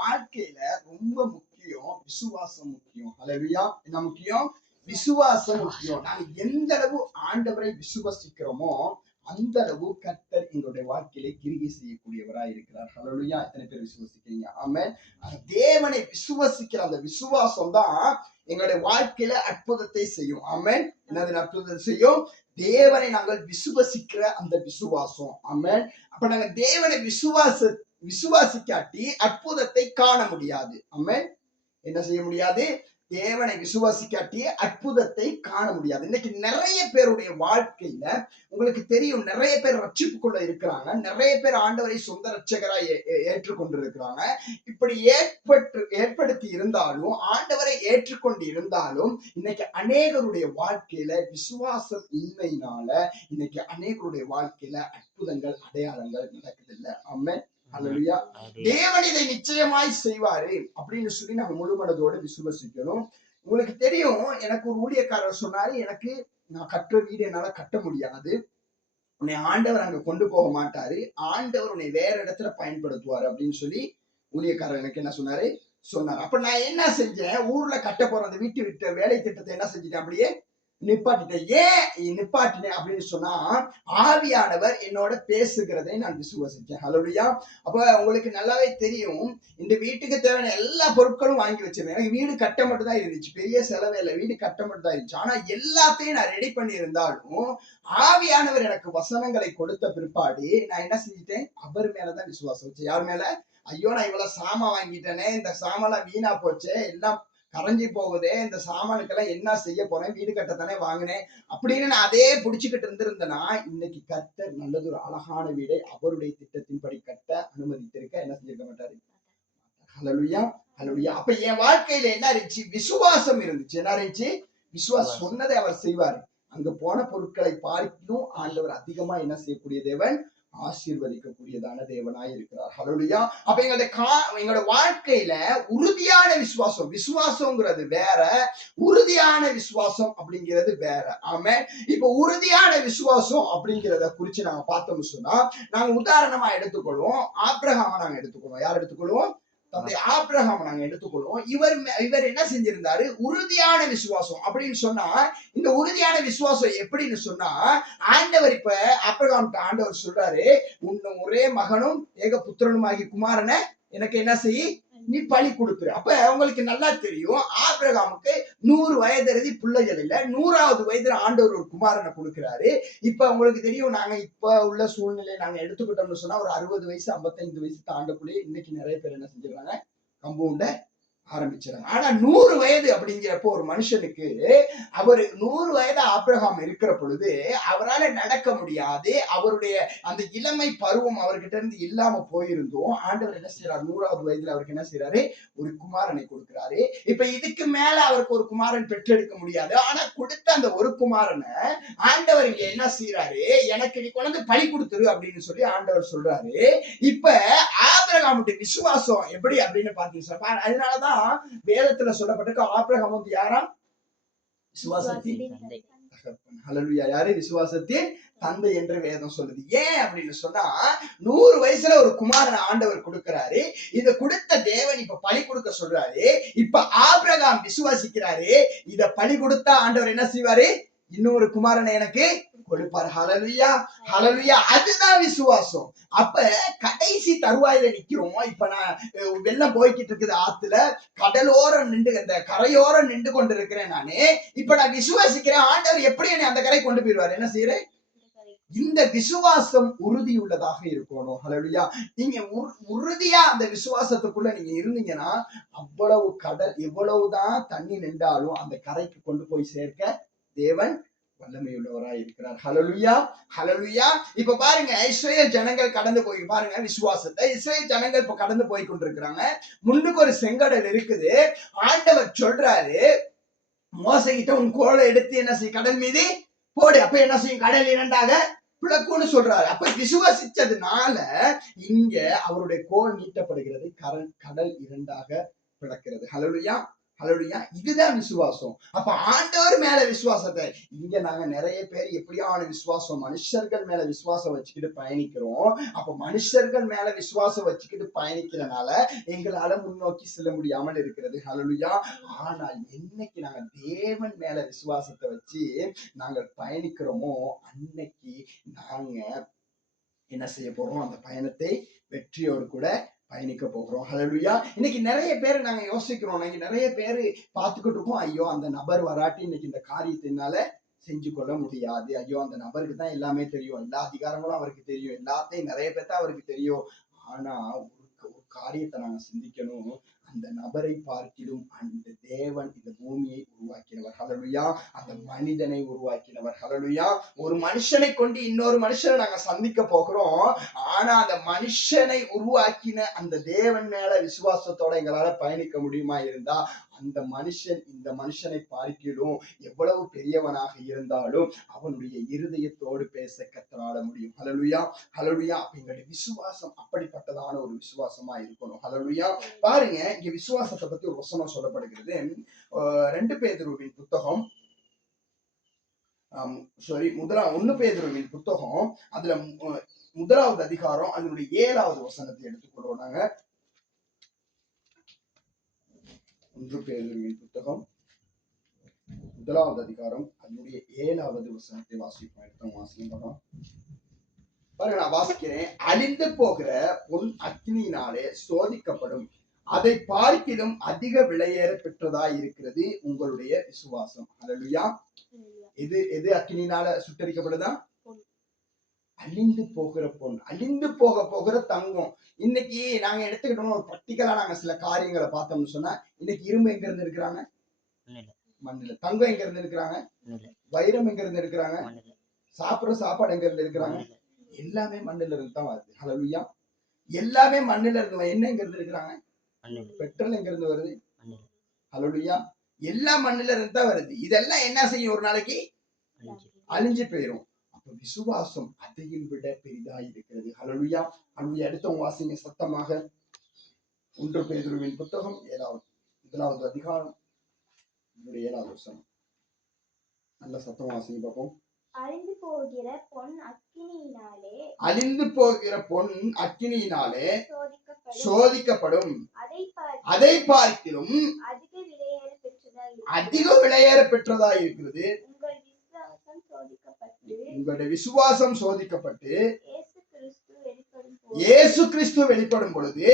வாழ்க்கையில ரொம்ப முக்கியம் விசுவாசம் முக்கியம். ஹல்லேலூயா. என்ன முக்கியம்? விசுவாசம் முக்கியம். நாங்க எந்த அளவு ஆண்டவரை விசுவாசிக்கிறோமோ அந்த அளவு கர்த்தர் எங்களுடைய வாழ்க்கையில கிரியை செய்யக்கூடியவராய் இருக்கிறார். ஹல்லேலூயா. எத்தனை பேர் விசுவாசிக்கிறீங்க? ஆமென். தேவனை விசுவாசிக்கிற அந்த விசுவாசம் தான் எங்களுடைய வாழ்க்கையில அற்புதத்தை செய்யும். ஆமென். என்னது அற்புதத்தை செய்யும்? தேவனை நாங்கள் விசுவாசிக்கிற அந்த விசுவாசம். ஆமென். அப்ப நாங்க தேவனை விசுவாசிக்காட்டி அற்புதத்தை காண முடியாது. ஆமென். என்ன செய்ய முடியாது? தேவனை விசுவாசிக்காட்டி அற்புதத்தை காண முடியாது. இன்னைக்கு நிறைய பேருடைய வாழ்க்கையில உங்களுக்கு தெரியும், நிறைய பேர் ரட்சிப்புக்குள்ள இருக்கிறாங்க, நிறைய பேர் ஆண்டவரை சொந்த ரட்சகராய் ஏற்றுக்கொண்டிருக்கிறாங்க. இப்படி ஏற்படுத்தி இருந்தாலும், ஆண்டவரை ஏற்றுக்கொண்டு இருந்தாலும், இன்னைக்கு அநேகருடைய வாழ்க்கையில விசுவாசம் இன்மையினால இன்னைக்கு அநேகருடைய வாழ்க்கையில அற்புதங்கள் அடையாளங்கள் நடக்குதில்லை. ஆமென். ஹல்லேலூயா. தேவன் இதை நிச்சயமாய் செய்வாரு அப்படின்னு சொல்லி நம்ம முழு மனதோடு விசுவாசிக்கணும். உங்களுக்கு தெரியும், எனக்கு ஒரு ஊழியக்காரர் சொன்னாரு, எனக்கு நான் கட்டுற வீடு என்னால கட்ட முடியாது, உன்னை ஆண்டவர் அங்க கொண்டு போக மாட்டாரு, ஆண்டவர் உன்னை வேற இடத்துல பயன்படுத்துவாரு அப்படின்னு சொல்லி ஊழியக்காரர் எனக்கு என்ன சொன்னாரு. அப்ப நான் என்ன செஞ்சேன்? ஊர்ல கட்ட போற அந்த வீட்டு விட்டு வேலை திட்டத்தை என்ன செஞ்சுட்டேன்? அப்படியே நிப்பாட்டிட்டேன். ஏன் நிப்பாட்டினேன் அப்படின்னு சொன்னா, ஆவியானவர் என்னோட பேசுகிறதை நான் விசுவாசிச்சேன். ஹல்லேலூயா. அப்ப உங்களுக்கு நல்லாவே தெரியும், இந்த வீட்டுக்கு தேவையான எல்லா பொருட்களும் வாங்கி வச்சிருந்தேன். எனக்கு வீடு கட்ட மட்டும் தான் இருந்துச்சு, பெரிய செலவே இல்லை, வீடு கட்ட மட்டும் தான் இருந்துச்சு. ஆனா எல்லாத்தையும் நான் ரெடி பண்ணி இருந்தாலும் ஆவியானவர் எனக்கு வசனங்களை கொடுத்த பிற்பாடு நான் என்ன செஞ்சிட்டேன்? அவர் மேலதான் விசுவாசம் வச்சேன். யார் மேல? ஐயோ, நான் இவ்வளவு சாமான் வாங்கிட்டேனே, இந்த சாமான் வீணா போச்சே, எல்லாம் கரைஞ்சி போகுதே, இந்த சாமானுக்கெல்லாம் என்ன செய்ய போறேன், வீடு கட்டத்தானே வாங்கினேன் அப்படின்னு நான் அதே புடிச்சுக்கிட்டு இருந்திருந்தேன்னா, இன்னைக்கு கர்த்தர் நல்லது ஒரு அழகான வீடை அவருடைய திட்டத்தின்படி கட்ட அனுமதித்திருக்க என்ன செஞ்சிருக்க மாட்டாரு. ஹல்லேலூயா. ஹல்லேலூயா. அப்ப என் வாழ்க்கையில என்ன இருந்துச்சு? விசுவாசம் இருந்துச்சு. என்ன இருந்துச்சு? விசுவாசம். சொன்னதை அவர் செய்வாரு. அங்க போன பொருட்களை பார்க்கணும் ஆண்டவர் அதிகமா என்ன செய்யக்கூடிய தேவன், ஆசீர்வதிக்கக்கூடியதான தேவனாய் இருக்கிறார். ஹல்லேலூயா. அப்ப எங்களோட வாழ்க்கையில உறுதியான விசுவாசம்ங்கிறது வேற, உறுதியான விசுவாசம் அப்படிங்கிறது வேற. ஆமென். இப்ப உறுதியான விசுவாசம் அப்படிங்கிறத குறிச்சு நாங்க பார்த்தோம்னு சொன்னா, நாங்க உதாரணமா எடுத்துக்கொள்வோம், ஆபிரகாமை நாங்க எடுத்துக்கொள்வோம். யார் எடுத்துக்கொள்வோம்? தந்தை ஆபிரகாம் நாங்க எடுத்துக்கொள்வோம். இவர் என்ன செஞ்சிருந்தாரு? உறுதியான விசுவாசம் அப்படின்னு சொன்னா, இந்த உறுதியான விசுவாசம் எப்படின்னு சொன்னா, ஆண்டவர் இப்ப ஆபிரகாம் ஆண்டவர் சொல்றாரு, உன்ன ஒரே மகனும் ஏக புத்திரனுமாகி குமாரனை எனக்கு என்ன செய்ய, நீ பலி கொடுத்துரு. அப்ப உங்களுக்கு நல்லா தெரியும், ஆபிரகாமுக்கு 100 வயது பிள்ளைகள் இல்ல, 100வது வயதுல ஆண்டவர் ஒரு குமாரனை கொடுக்கிறாரு. இப்ப உங்களுக்கு தெரியும், நாங்க இப்ப உள்ள சூழ்நிலை நாங்க எடுத்துக்கிட்டோம்னு சொன்னா, ஒரு 60 வயசு 55 வயசு தாண்டக்கூடிய இன்னைக்கு நிறைய பேர் என்ன செஞ்சிடறாங்க? கம்பவுண்ட ஆரம்பிச்சாங்க. ஆனா 100 வயது அப்படிங்கிறப்போ ஒரு மனுஷனுக்கு, அவர் 100 வயது ஆபிரகாம் இருக்கிற பொழுது அவரால் நடக்க முடியாது, அவருடைய அந்த இளமை பருவம் அவர்கிட்ட இருந்து இல்லாம போயிருந்தோம். ஆண்டவர் என்ன செய்யறாரு? 100வது வயதுல அவருக்கு என்ன செய்யறாரு? ஒரு குமாரனை கொடுக்கிறாரு. இப்ப இதுக்கு மேல அவருக்கு ஒரு குமாரன் பெற்றெடுக்க முடியாது. ஆனா கொடுத்த அந்த ஒரு குமாரனை ஆண்டவர் இங்க என்ன செய்யறாரு? எனக்கு நீ கொண்டு பலி கொடுத்துரு அப்படின்னு சொல்லி ஆண்டவர் சொல்றாரு. இப்ப ஆபிரகாமுடைய விசுவாசம் எப்படி அப்படின்னு பாத்தீங்கன்னா, அதனாலதான் வேதத்துல சொல்லப்பட்டிருக்க ஆபிரகாம் வந்து யாரா? விசுவாசத்தின் தந்தை. ஹல்லேலூயா. யாரு? விசுவாசத்தின் தந்தை என்று வேதம் சொல்லுது. ஏன் அப்படின்னு சொன்னா, 100 வயசுல ஒரு குமாரன் ஆண்டவர் கொடுக்கிறாரு. இத கொடுத்த தேவன் இப்ப பலி கொடுக்க சொல்றாரு. இப்ப ஆபிரகாம் விசுவாசிக்கிறாரு, இத பலி கொடுத்தா ஆண்டவர் என்ன செய்வாரு? இன்னொரு குமாரனை எனக்கு கொடுப்பாரு. ஹல்லேலூயா. ஹல்லேலூயா. அதுதான் விசுவாசம். அப்ப கடைசி தருவாயில நிக்கிறோம். இப்ப நான் வெள்ளம் போய்கிட்டு இருக்குது ஆத்துல, கடலோரம் நின்று அந்த கரையோரம் நின்று கொண்டு இருக்கிறேன் நானு. இப்ப நான் விசுவாசிக்கிறேன், ஆண்டவர் எப்படி என்னை அந்த கரை கொண்டு போயிடுவாரு. என்ன செய்யறேன்? இந்த விசுவாசம் உறுதியுள்ளதாக இருக்கணும். ஹல்லேலூயா. நீங்க உறுதியா அந்த விசுவாசத்துக்குள்ள நீங்க இருந்தீங்கன்னா, அவ்வளவு கடல் எவ்வளவுதான் தண்ணி நின்றாலும் அந்த கரைக்கு கொண்டு போய் சேர்க்க தேவன் வல்லமையுள்ளவராய் இருக்கிறார். ஹல்லேலூயா. ஹல்லேலூயா. இப்ப பாருங்க, இஸ்ரவேல் ஜனங்கள் கடந்து போய் பாருங்க விசுவாசத்தை. இஸ்ரவேல் ஜனங்கள் இப்ப கடந்து போய் கொண்டிருக்கிறாங்க. முன்னுக்கு ஒரு செங்கடல் இருக்குது. ஆண்டவர் சொல்றாரு, மோசைகிட்ட உன் கோலை எடுத்து என்ன செய்ய, கடல் மீது போடு. அப்ப என்ன செய்யும்? கடல் இரண்டாக பிளக்குன்னு சொல்றாரு. அப்ப விசுவாசிச்சதுனால இங்க அவருடைய கோல் நீட்டப்படுகிறது, கடல் இரண்டாக பிளக்கிறது. ஹல்லேலூயா. ஹல்லேலூயா. இதுதான் விசுவாசம். அப்ப ஆண்டவர் மேல விசுவாசத்தை, இங்க நாங்க நிறைய பேர் எப்படியான விசுவாசம், மனுஷர்கள் மேல விசுவாசம் வச்சுக்கிட்டு பயணிக்கிறோம். அப்ப மனுஷர்கள் மேல விசுவாசம் வச்சுக்கிட்டு பயணிக்கிறனால எங்களால முன்னோக்கி செல்ல முடியாமல் இருக்கிறது. ஹல்லேலூயா. ஆனால் என்னைக்கு நாங்க தேவன் மேல விசுவாசத்தை வச்சு நாங்கள் பயணிக்கிறோமோ அன்னைக்கு நாங்க என்ன செய்ய போறோம், அந்த பயணத்தை வெற்றியோடு கூட பயணிக்க போகிறோம். ஹல்லேலூயா. இன்னைக்கு நிறைய பேர் நாங்க யோசிக்கிறோம், இன்னைக்கு நிறைய பேர் பார்த்துக்கிட்டு இருக்கோம், ஐயோ அந்த நபர் வராட்டி இன்னைக்கு இந்த காரியத்தினால செஞ்சு கொள்ள முடியாது, ஐயோ அந்த நபருக்கு தான் எல்லாமே தெரியும், எல்லா அதிகாரங்களும் அவருக்கு தெரியும், எல்லாத்தையும் நிறைய பேர்த்த அவருக்கு தெரியும். ஆனா ஒரு காரியத்தை நாங்க சிந்திக்கணும், அந்த நபரை பார்க்கிலும் அந்த தேவன் இந்த பூமியை உருவாக்கினவர். ஹல்லேலூயா. அந்த மனிதனை உருவாக்கினவர். ஹல்லேலூயா. ஒரு மனுஷனை கொண்டு இன்னொரு மனுஷனை நாங்க சந்திக்க போகிறோம். ஆனா அந்த மனுஷனை உருவாக்கின அந்த தேவன் மேல விசுவாசத்தோட எங்களால பயணிக்க முடியுமா இருந்தா, அந்த மனுஷன் இந்த மனுஷனை பார்க்கிலும் எவ்வளவு பெரியவனாக இருந்தாலும் அவனுடைய இருதயத்தோடு பேச கர்த்தரால முடியும். ஹல்லேலூயா. ஹல்லேலூயா. எங்களுடைய விசுவாசம் அப்படிப்பட்டதான ஒரு விசுவாசமா இருக்கணும். ஹல்லேலூயா. பாருங்க, இங்க விசுவாசத்தை பத்தி ஒரு வசனம் சொல்லப்படுகிறது. 2 பேதுருவின் புத்தகம், 1 பேதுருவின் புத்தகம், அதுல 1வது அதிகாரம் அதனுடைய 7வது வசனத்தை எடுத்துக்கொள்வோம். நாங்க 1 பேதுருவின் புத்தகம் 1வது அதிகாரம் அதனுடைய 7வது வசனத்தை வாசிப்போம். பாருங்க, நான் வாசிக்கிறேன். அழிந்து போகிற பொன் அக்கினியினாலே சோதிக்கப்படும், அதை பார்க்கிலும் அதிக விலையேற பெற்றதாய் இருக்கிறது உங்களுடைய விசுவாசம். ஹல்லேலூயா. எது அக்கினியினால சுட்டரிக்கப்படுதா? அழிந்து போகிற பொன், அழிந்து போகிற தங்கம். இன்னைக்கு நாங்க எடுத்துக்கிட்டோம், ஒரு பிராக்டிக்கலா நாங்க சில காரியங்களை பார்த்தோம்னு சொன்னா, இன்னைக்கு இரும்பு எங்க இருந்து இருக்கிறாங்க? மண்ணில. தங்கம் எங்க இருந்து இருக்கிறாங்க? வைரம் எங்க இருந்து இருக்கிறாங்க? சாப்பிடுற சாப்பாடு எங்க இருந்து இருக்கிறாங்க? எல்லாமே மண்ணில இருந்து தான் வருது. ஹல்லேலூயா. எல்லாமே மண்ணில இருந்து. என்ன எங்க இருந்து இருக்கிறாங்க? பெட்ரோல் எங்க இருந்து வருது? ஹல்லேலூயா. எல்லா மண்ணில இருந்து தான் வருது. இதெல்லாம் என்ன செய்யும்? ஒரு நாளைக்கு அழிஞ்சு போயிரும். அப்ப விசுவாசம் அதையும் விட பெரிதா இருக்கிறது. ஹல்லேலூயா. ஹல்லேலூயா. அடுத்தவங்க வாசிங்க சத்தமாக. 1 பேதுருவின் புத்தகம் 1வது அதிகாரம் 7வது வசனம். நல்ல சத்தம் வாசிங்க பார்ப்போம். அழிந்து போகிற பொன் அக்கினியினாலே சோதிக்கப்படும், அதை பார்க்கிலும் அதிக விலையேற பெற்றதாய் இருக்கிறது. உங்களுடைய விசுவாசம் சோதிக்கப்பட்டு இயேசு கிறிஸ்து வெளிப்படும் பொழுது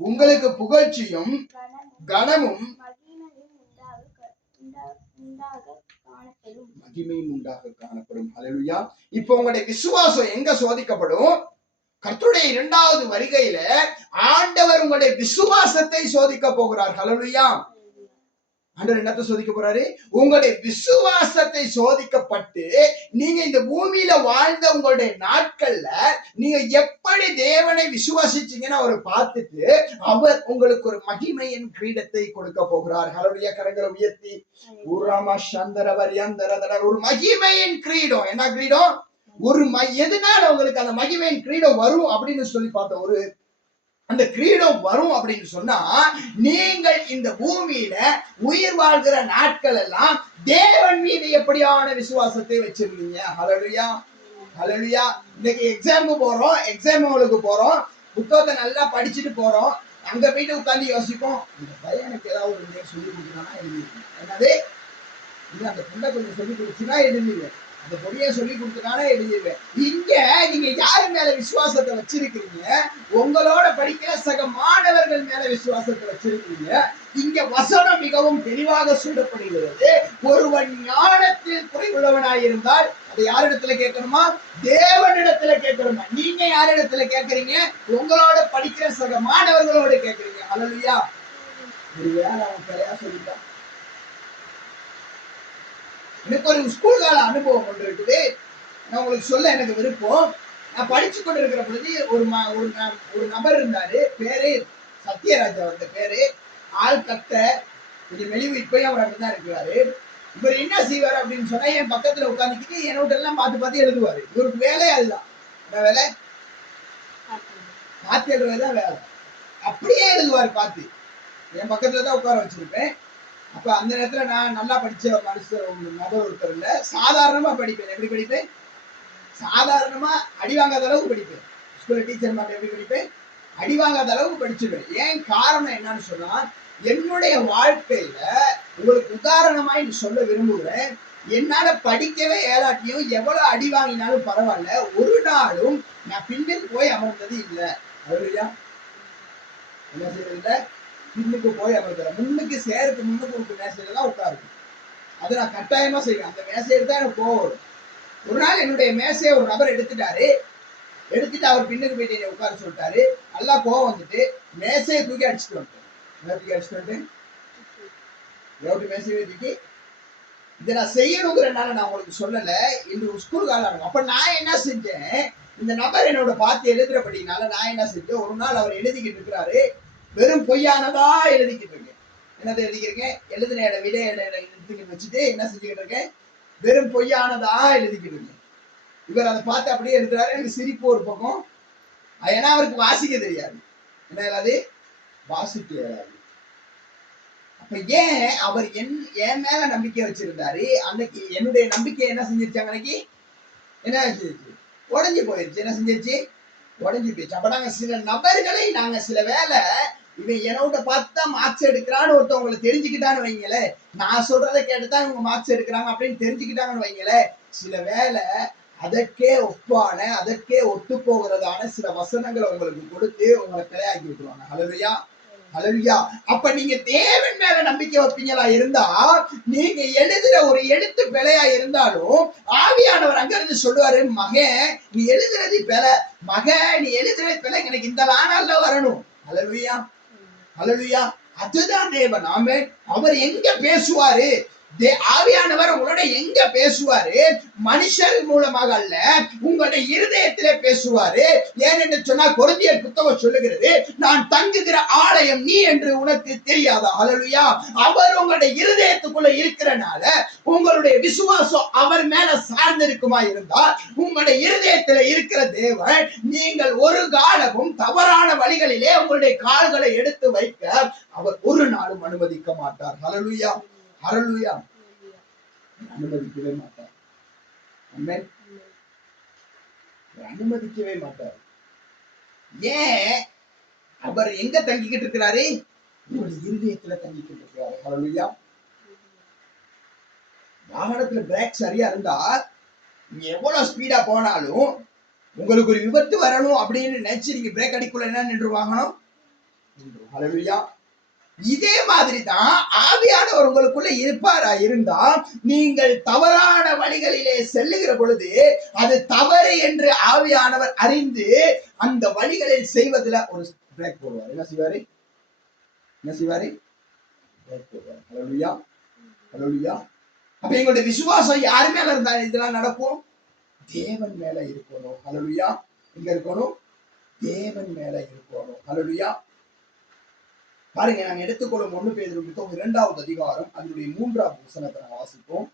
உங்களுக்கு புகழ்ச்சியும் கனமும் மகிமையும் உண்டாக காணப்படும். ஹல்லேலூயா. இப்போ உங்களுடைய விசுவாசம் எங்க சோதிக்கப்படும்? கர்த்தருடைய 2வது வருகையில ஆண்டவர் உங்களுடைய விசுவாசத்தை சோதிக்க போகிறார். ஹல்லேலூயா. ஆண்டவர் என்னத்தை சோதிக்க போறாரு? உங்களுடைய விசுவாசத்தை சோதிக்கப்பட்டு நீங்க இந்த பூமியில வாழ்ந்த உங்களுடைய நாட்கள்ல நீங்க எப்படி தேவனை விசுவாசிச்சீங்கன்னு அவரை பார்த்துட்டு அவர் உங்களுக்கு ஒரு மகிமையின் கிரீடத்தை கொடுக்க போகிறார். ஹல்லேலூயா. கரங்களை உயர்த்தி ஊராமா சந்தரவரியந்தரதர, ஒரு மகிமையின் கிரீடம். என்ன கிரீடம்? எதனால உங்களுக்கு அந்த மகிமையின் கிரீடம் வரும் அப்படின்னு சொல்லி பார்த்த அந்த கிரீடம் வரும் அப்படின்னு சொன்னா, நீங்கள் இந்த பூமியில உயிர் வாழ்கிற நாட்கள் எல்லாம் தேவன் மீது எப்படியான விசுவாசத்தை வச்சிருந்தீங்க. ஹல்லேலூயா. ஹல்லேலூயா. இன்னைக்கு எக்ஸாமுக்கு போறோம், எக்ஸாம் ஹாலுக்கு போறோம், புத்தகத்தை நல்லா படிச்சுட்டு போறோம். அங்க போயிட்டு உட்காந்து யோசிப்போம், இந்த பையன் எனக்கு ஏதாவது ஒரு விஷயம் சொல்லி கொடுக்குறானா எழுதிருக்கேன், என்னது இல்ல அந்த புள்ள கொஞ்சம் சொல்லி கொடுச்சுன்னா எழுதிடுவேன், அந்த பொடியை சொல்லி கொடுத்தனால எழுதிடுவேன். இங்க நீங்க யாரு மேல விசுவாசத்தை வச்சிருக்கீங்க? உங்களோட படிக்கிற சக மாணவர்கள் மேல விசுவாசத்தை வச்சிருக்கீங்க. இங்க வசனம் மிகவும் தெளிவாக சொல்லப்படுகிறது. ஒருவன் ஞானத்தில் குறைவுள்ளவனாயிருந்தால் அதை யாரிடத்துல கேட்கணுமா? தேவனிடத்துல கேட்கணுமா? நீங்க யாரிடத்துல கேட்கறீங்க? உங்களோட படிக்கிற சக மாணவர்களோட கேட்கறீங்க. ஹல்லேலூயா. ஒருவேளை அவன் சரியா சொல்லிட்டான். எனக்கு ஒரு ஸ்கூல் கால அனுபவம் ஒன்று இருக்குது, நான் உங்களுக்கு சொல்ல எனக்கு விருப்பம். நான் படிச்சு கொண்டு இருக்கிற பொழுது ஒரு நபர் இருந்தாரு, பேரு சத்யராஜ். அவருடைய பேரு ஆள் கட்ட கொஞ்சம் மெலிவு, இப்பயும் அவர் அப்படிதான் இருக்கிறாரு. இவர் என்ன செய்வார் அப்படின்னு சொன்னா, என் பக்கத்துல உட்காந்துக்கிட்டு என்னோட எல்லாம் பார்த்து எழுதுவாரு. இவருக்கு வேலையே அதுதான். என்ன வேலை? பார்த்து எழுதுறதுதான் வேலை. அப்படியே எழுதுவார் பார்த்து. என் பக்கத்துல தான் உட்கார வச்சிருப்பேன். அப்ப அந்த நேரத்துல நான் நல்லா படிச்ச நபர் ஒருத்தர் இல்ல, சாதாரணமா படிப்பேன். எப்படி படிப்பேன்? சாதாரணமா அடி வாங்காத அளவுக்கு படிப்பேன். ஸ்கூல்ல டீச்சர் மாட்ட எப்படி படிப்பேன்? அடி வாங்காத அளவுக்கு படிச்சிருவேன். ஏன் காரணம் என்னன்னு சொன்னா, என்னுடைய வாழ்க்கையில உங்களுக்கு உதாரணமா சொல்ல விரும்புகிறேன். என்னால படிக்கவே ஏலாட்டியும் எவ்வளவு அடி வாங்கினாலும் பரவாயில்ல, ஒரு நாளும் நான் பின்னுக்கு போய் அமர்ந்தது இல்லை. அதுலையா என்ன செய்யறது இல்லை, பின்னுக்கு போய் அமர்ந்தது. முன்னுக்கு சேருக்கு முன்னுக்கு ஒரு மேசையில தான் உட்காருது. அதை நான் கட்டாயமா செய்வேன். அந்த மேசையை எடுத்தா எனக்கு கோவம் வரும். ஒரு நாள் என்னுடைய மேசையை ஒரு நபர் எடுத்துட்டாரு. எடுத்துட்டு அவர் பின்னுக்கு போயிட்டு உட்கார சொல்லிட்டாரு. நல்லா கோவம் வந்துட்டு மேசையை தூக்கி அடிச்சுட்டு வந்துட்டேன். தூக்கி அடிச்சுட்டு வந்துட்டேன். எவ்வளவு மேசையை தூக்கி இதை நான் செய்யணுங்கிறனால நான் உங்களுக்கு சொல்லல. இந்த ஸ்கூல் காலம் அப்ப நான் என்ன செஞ்சேன், இந்த நபர் என்னோட பார்த்து எழுதுறபடினால நான் என்ன செஞ்சேன், ஒரு நாள் அவர் எழுதிக்கிட்டு இருக்கிறாரு. வெறும் பொய்யானதா எழுதிக்கிட்டு இருக்கேன். என்னதை எழுதிக்கிறேன், எழுதின இடம் விட இடம் வச்சுட்டு என்ன செஞ்சுக்கிட்டு இருக்கேன், வெறும் பொய்யானதா எழுதிக்கிட்டு இருக்கேன். இவர் அதை பார்த்து அப்படியே எழுதுறாரு. எனக்கு சிரிப்பு ஒரு பக்கம். ஏன்னா அவருக்கு வாசிக்க தெரியாது. என்ன இல்லாது, வாசிக்க இயலாது. அப்ப ஏன் அவர் என் மேல நம்பிக்கை வச்சிருந்தாரு. அன்னைக்கு என்னுடைய நம்பிக்கை என்ன செஞ்சிருச்சாங்க, அன்னைக்கு என்ன செஞ்சிருச்சு, உடஞ்சி போயிருச்சு. என்ன செஞ்சிருச்சு, உடஞ்சி போயிடுச்சு. அப்ப நாங்க சில நபர்களை நாங்க சில வேலை இவன் என்னோட பார்த்து தான் மார்க்ஸ் எடுக்கிறான்னு ஒருத்தவங்களை தெரிஞ்சுக்கிட்டான்னு வைங்களே, நான் சொல்றதை கேட்டுதான் இவங்க மார்க்ஸ் எடுக்கிறாங்க அப்படின்னு தெரிஞ்சுக்கிட்டாங்கன்னு வைங்களே, சில வேலை அதற்கே ஒப்பான அதற்கே ஒத்து போகிறதான சில வசனங்களை உங்களுக்கு கொடுத்து உங்களை பிழையாக்கி விட்டுருவாங்க. ஹல்லேலூயா, ஹல்லேலூயா. அப்ப நீங்க தேவன் மேல நம்பிக்கை வைப்பீங்களா இருந்தா, நீங்க எழுதுற ஒரு எழுத்து பிழையா இருந்தாலும் ஆவியானவர் அங்க இருந்து சொல்லுவாரு, மகன் நீ எழுதுறது பிழை, மகன் நீ எழுதுறது பிழை, எனக்கு இந்த நாளால வரணும். ஹல்லேலூயா, ஹல்லேலூயா. அதுதான் தேவன். ஆமென். அவர் எங்க பேசுவாரு, ஆவியானவர் உங்களோட எங்க பேசுவாரு, மனுஷர் மூலமாக அல்ல, உங்களுடைய இருதயத்திலே பேசுவாரு. ஏனென்று சொன்னா கொரிந்தியர் புத்தகம் சொல்லுகிறது, நான் தங்குகிற ஆலயம் நீ என்று உனக்கு தெரியாதா. ஹல்லேலூயா. அவர் உங்களுடைய இருதயத்துக்குள்ள இருக்கிறனால உங்களுடைய விசுவாசம் அவர் மேல சார்ந்து இருக்குமா இருந்தால், உங்களுடைய இருதயத்துல இருக்கிற தேவன் நீங்கள் ஒரு காலமும் தவறான வழிகளிலே உங்களுடைய கால்களை எடுத்து வைக்க அவர் ஒரு நாளும் அனுமதிக்க மாட்டார். ஹல்லேலூயா, ஹல்லேலூயா. அனுமதிக்கவே மாட்டார். ஆமென். அனுமதிக்கவே மாட்டார். ஏன், அவர் எங்க தங்கிக்கிட்டு இருக்கிறாரு, உங்களுடைய இருதயத்துல தங்கிக்கிட்டு இருக்கிறாரு. ஹல்லேலூயா. வாகனத்துல பிரேக் சரியா இருந்தா நீங்க எவ்வளவு ஸ்பீடா போனாலும் உங்களுக்கு ஒரு விபத்து வரணும் அப்படின்னு நினைச்சு நீங்க பிரேக் அடிக்குள்ள என்ன நின்று வாங்கணும். ஹல்லேலூயா. இதே மாதிரி தான் ஆவியானவர் உங்களுக்குள்ள இருப்பாரா இருந்தா, நீங்கள் தவறான வழிகளிலே செல்லுகிற பொழுது அது தவறு என்று ஆவியானவர் அறிந்து அந்த வழிகளில் செய்வதில் ஒரு பிரேக் போடுவார். என்ன செய்வாரு, என்ன செய்வாரு, பிரேக் போடுவார். ஹல்லேலூயா, ஹல்லேலூயா. அப்ப எங்களுடைய விசுவாசம் யாரு மேல இருந்தா இதெல்லாம் நடக்கும், தேவன் மேல இருக்கணும். ஹல்லேலூயா. எங்க இருக்கணும், தேவன் மேல இருக்கணும். ஹல்லேலூயா. பாருங்க, நாங்க எடுத்துக்கொள்ளும் 1 பேதுரு புத்தகம் 2வது அதிகாரம் அதனுடைய 3வது வசனத்தை நாங்க வாசிப்போம்.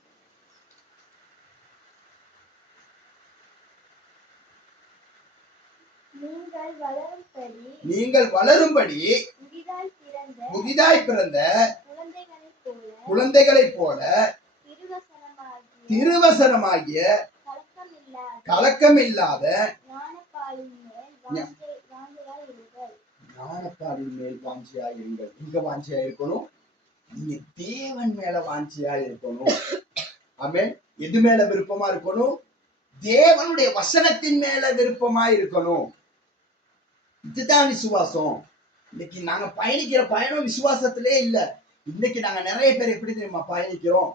நீங்கள் வளரும்படி புதிதாய் பிறந்த குழந்தைகளைப் போல திருவசனமாகிய கலக்கமில்லாத ஞானப்பாலின் மேல் வாஞ்சியா இருங்கள். எங்க வாஞ்சியா இருக்கணும், நீங்க தேவன் மேல வாஞ்சியா இருக்கணும். ஆமென். எது மேல விருப்பமா இருக்கணும், தேவனுடைய வசனத்தின் மேல விருப்பமா இருக்கணும். இதுதான் விசுவாசம். இன்னைக்கு நாங்க பயணிக்கிற பயணம் விசுவாசத்திலே இல்ல. இன்னைக்கு நாங்க நிறைய பேர் எப்படி தெரியுமா பயணிக்கிறோம்,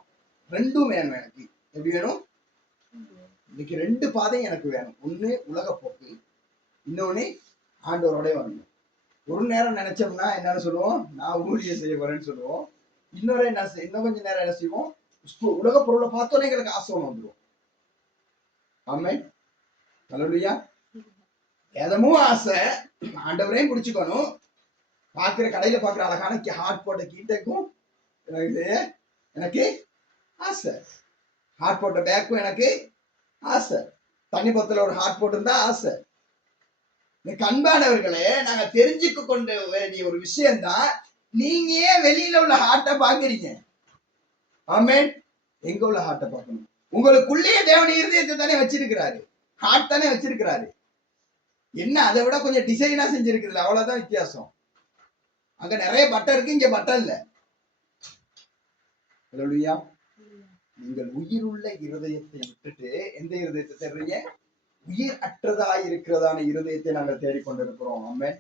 ரெண்டும் வேணும் எனக்கு. எப்படி வேணும், இன்னைக்கு 2 பாதை எனக்கு வேணும். ஒண்ணு உலக போக்கு, இன்னொன்னு ஆண்டவரோட வரணும். ஒரு நேரம் நினைச்சோம்னா என்ன சொல்லுவோம், நான் ஊழியம் செய்ய போறேன்னு சொல்லுவோம். இன்னொரு இன்னும் கொஞ்சம் நேரம் என்ன செய்வோம், உலக பொருளை பார்த்தோன்னே எங்களுக்கு ஆசை வந்துடும். ஆமென். ஹல்லேலூயா. எதமும் ஆசை, ஆண்டவரையும் பிடிச்சுக்கணும். பாக்குற கடையில பாக்குற அழகான ஹாட் போட்ட கீட்டக்கும் எனக்கு ஆசை, ஹாட் போட்ட பேக்கும் எனக்கு ஆசை, தண்ணி பொத்துல ஒரு ஹாட் போட்டு இருந்தா ஆசை. கண்பானவர்களே, நாங்க தெரிஞ்சுக்க கொண்ட வேண்டிய ஒரு விஷயம் தான், நீங்க ஏன் வெளியில உள்ள ஹார்ட்டை பாக்குறீங்க? ஆமென். எங்க உள்ள ஹார்ட்டை பார்க்கணும்? உங்களுக்குள்ளேயே தேவன் இருதயத்தை தானே வச்சிருக்கிறாரு, ஹார்ட் தானே வச்சிருக்கிறாரு. என்ன அதை விட கொஞ்சம் டிசைனா செஞ்சிருக்கிறது, அவ்வளவுதான் வித்தியாசம். அங்க நிறைய பட்டம் இருக்கு, இங்க பட்டம் இல்ல. ஹல்லேலூயா. நீங்கள் உயிர் உள்ள இருதயத்தை விட்டுட்டு எந்த இருதயத்தை தேடுறீங்க? உயிர் அற்றதாய் இருக்கிறதான இருதயத்தை நாங்கள் தேடிக்கொண்டிருக்கிறோம். ஆமென்.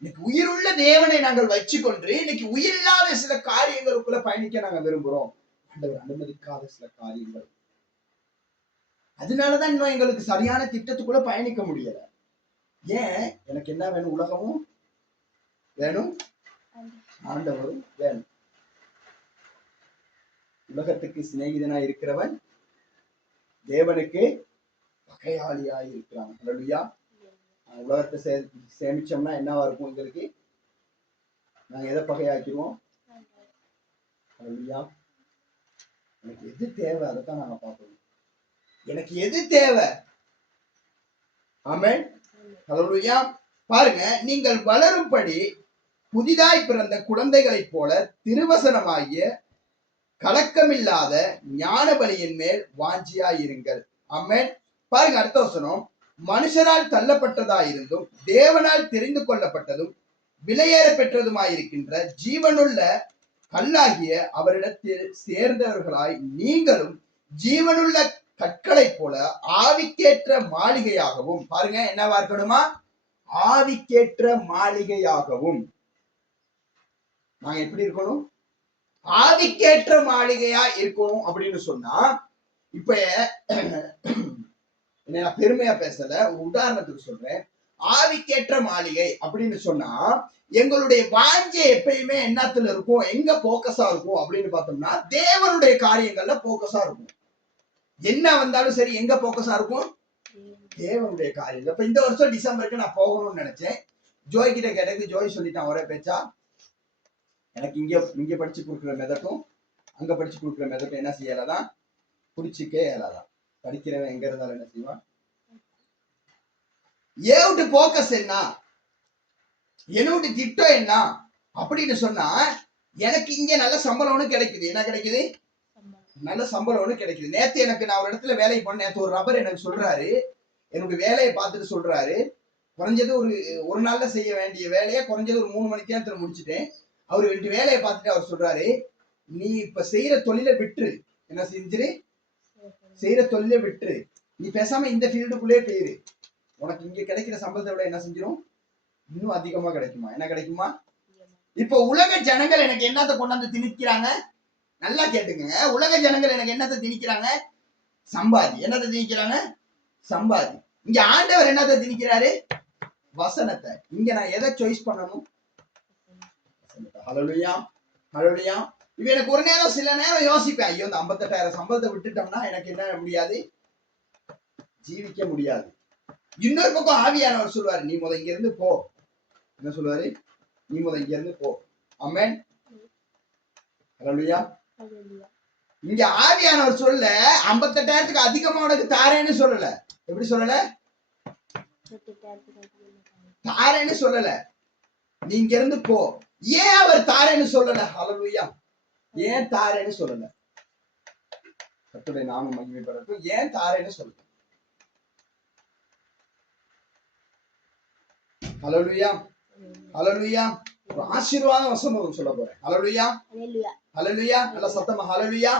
இன்னைக்கு உயிர் உள்ள தேவனை நாங்கள் வச்சுக்கொண்டு இன்னைக்கு உயிர் இல்லாத சில காரியங்களுக்குள்ள பயணிக்க நாங்க விரும்புறோம். ஆண்டவர் அனுமதிக்காத சில காரியங்கள். அதனாலதான் இன்னும் எங்களுக்கு சரியான திட்டத்துக்குள்ள பயணிக்க முடியல. ஏன்? எனக்கு என்ன வேணும்? உலகமும் வேணும், ஆண்டவரும் வேணும். உலகத்துக்கு சிநேகிதனா இருக்கிறவன் தேவனுக்கு பகையாளியா இருக்கிறான். ஹல்லேலூயா. உலகத்தை சேமிச்சோம்னா என்னவா இருக்கும் எங்களுக்கு? நாங்க எதை பகையாக்கிடுவோம்? ஹல்லேலூயா. எனக்கு எது தேவை அதைத்தான் நாங்க பார்க்கணும். எனக்கு எது தேவை? ஆமென். ஹல்லேலூயா. பாருங்க, நீங்கள் வளரும்படி புதிதாய் பிறந்த குழந்தைகளைப் போல திருவசனமாகிய கலக்கமில்லாத ஞான பலியின் மேல் வாஞ்சியாயிருங்கள். ஆமென். பாருங்க, அடுத்த வசனம். மனுஷரால் தள்ளப்பட்டதாயிருந்தும் தேவனால் தெரிந்து கொள்ளப்பட்டதும் விலையேற பெற்றதுமாயிருக்கின்ற ஜீவனுள்ள கல்லாகிய அவரிடத்தில் சேர்ந்தவர்களாய் நீங்களும் ஜீவனுள்ள கற்களை போல ஆவிக்கேற்ற மாளிகையாகவும், பாருங்க என்னவா இருக்கணுமா? ஆவிக்கேற்ற மாளிகையாகவும். நாங்க எப்படி இருக்கணும்? ஆவிக்கேற்ற மாளிகையா இருக்கணும் அப்படின்னு சொன்னா, இப்ப நான் பெருமையா பேசல, ஒரு உதாரணத்துக்கு சொல்றேன். ஆவிக்கேற்ற மாளிகை அப்படின்னு சொன்னா எங்களுடைய வாஞ்சை எப்பயுமே என்னத்துல இருக்கும்? எங்க போக்கஸா இருக்கும் அப்படின்னு பார்த்தோம்னா தேவனுடைய காரியங்கள்ல போக்கஸா இருக்கும். என்ன வந்தாலும் சரி, எங்க போக்கஸா இருக்கும்? தேவனுடைய காரியங்கள். இப்ப இந்த வருஷம் டிசம்பருக்கு நான் போகணும்னு நினைச்சேன். ஜோய் கிட்ட கேட்டது, ஜோய் சொல்லிட்டான் ஒரே பேச்சா, எனக்கு இங்க படிச்சு கொடுக்குற மெதட்டும் அங்க படிச்சு கொடுக்குற மெதட்டும் என்ன செய்யலாதான்? புடிச்சுக்கே இயலாதான். படிக்கிறவன் எங்க இருந்தாலும் என்ன செய்வான்? ஏவுட்டு போக்கஸ் என்ன, என்னோட திட்டம் என்ன அப்படின்னு சொன்னா, எனக்கு இங்க நல்ல சம்பளம்னு கிடைக்குது. என்ன கிடைக்குது? நல்ல சம்பளம்னு கிடைக்குது. நேத்து எனக்கு நான் ஒரு இடத்துல வேலை பண்ண, நேத்து ஒரு நபர் எனக்கு சொல்றாரு, என்னுடைய வேலையை பார்த்துட்டு சொல்றாரு, குறைஞ்சது ஒரு நாள்ல செய்ய வேண்டிய வேலையை குறைஞ்சது ஒரு 3 மணி நேரத்துல முடிச்சுட்டேன். அவர் ரெண்டு வேலையை பார்த்துட்டு அவர் சொல்றாரு, நீ இப்ப செய்யற தொழிலை விட்டுரு. என்ன செஞ்சிரு? செய்யற தொழிலை விட்டுரு. நீ பேசாம இந்த ஃபீல்டுக்குள்ளே போயிரு. உனக்கு இங்க கிடைக்கிற சம்பளத்தை விட என்ன செஞ்சிடும்? இன்னும் அதிகமா கிடைக்குமா? என்ன கிடைக்குமா? இப்ப உலக ஜனங்கள் எனக்கு என்னத்தை கொண்டாந்து திணிக்கிறாங்க? நல்லா கேட்டுங்க. உலக ஜனங்கள் எனக்கு என்னத்தை திணிக்கிறாங்க? சம்பாதி. என்னத்தை திணிக்கிறாங்க? சம்பாதி. இங்க ஆண்டவர் என்னத்தை திணிக்கிறாரு? வசனத்தை. இங்க நான் எதை சாய்ஸ் பண்ணணும்? ஹல்லேலூயா. ஹல்லேலூயா. இப்ப எனக்கு ஒரு நேரம், சில நேரம் யோசிப்பேன், ஐயோ இந்த 58,000 சம்பளத்தை விட்டுட்டோம்னா எனக்கு என்ன முடியாது? ஜீவிக்க முடியாது. இன்னொரு பக்கம் ஆவியானவர் சொல்லுவாரு, நீ முத இங்க இருந்து போ. என்ன சொல்லுவாரு? நீ முத இங்க இருந்து போ. ஆமென். ஹல்லேலூயா. இங்க ஆவியானவர் சொல்ல 58,000க்கு அதிகமா உனக்கு தாரேன்னு சொல்லல. எப்படி சொல்லல? தாரேன்னு சொல்லல. நீ இங்க இருந்து போ. ஏன் அவர் தாரேன்னு சொல்லல? ஹல்லேலூயா. ஏன் தாரேன்னு சொல்லல? கர்த்தருடைய நாமம் மகிமைப்படட்டும். ஏன் தாரேன்னு சொல்லல? ஹல்லேலூயா. ஹல்லேலூயா. ஒரு ஆசீர்வாத வசனம் சொல்ல போறேன். ஹல்லேலூயா. ஹல்லேலூயா. நல்ல சத்தமா ஹல்லேலூயா.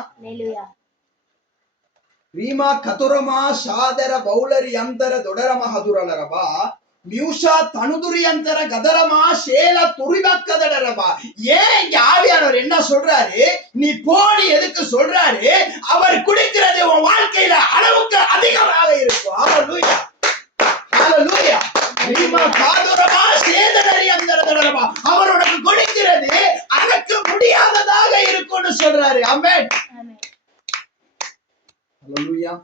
ரீமா கதுரமா ஷாதர பௌலரி அந்தர தொடரம ஹதுரலரபா மியூஷா தனுதுரி அந்தர கதரமா ஷேல துரிபக்கதடரபா. ஏன் இங்க ஆவியானவர் என்ன சொல்றாரு? நீ போடி எதுக்கு சொல்றாரு? அவர் குடிக்கிறது உன் வாழ்க்கையில அளவுக்கு அதிகமாக இருக்கும். ஹல்லேலூயா. ஹல்லேலூயா. ரீமா கதுரமா ஷேதரி அந்தர தொடரமா, அவர் உனக்கு குடிக்கிறது அளக்க முடியாததாக இருக்கும்னு சொல்றாரு. ஆமென். ஹல்லேலூயா.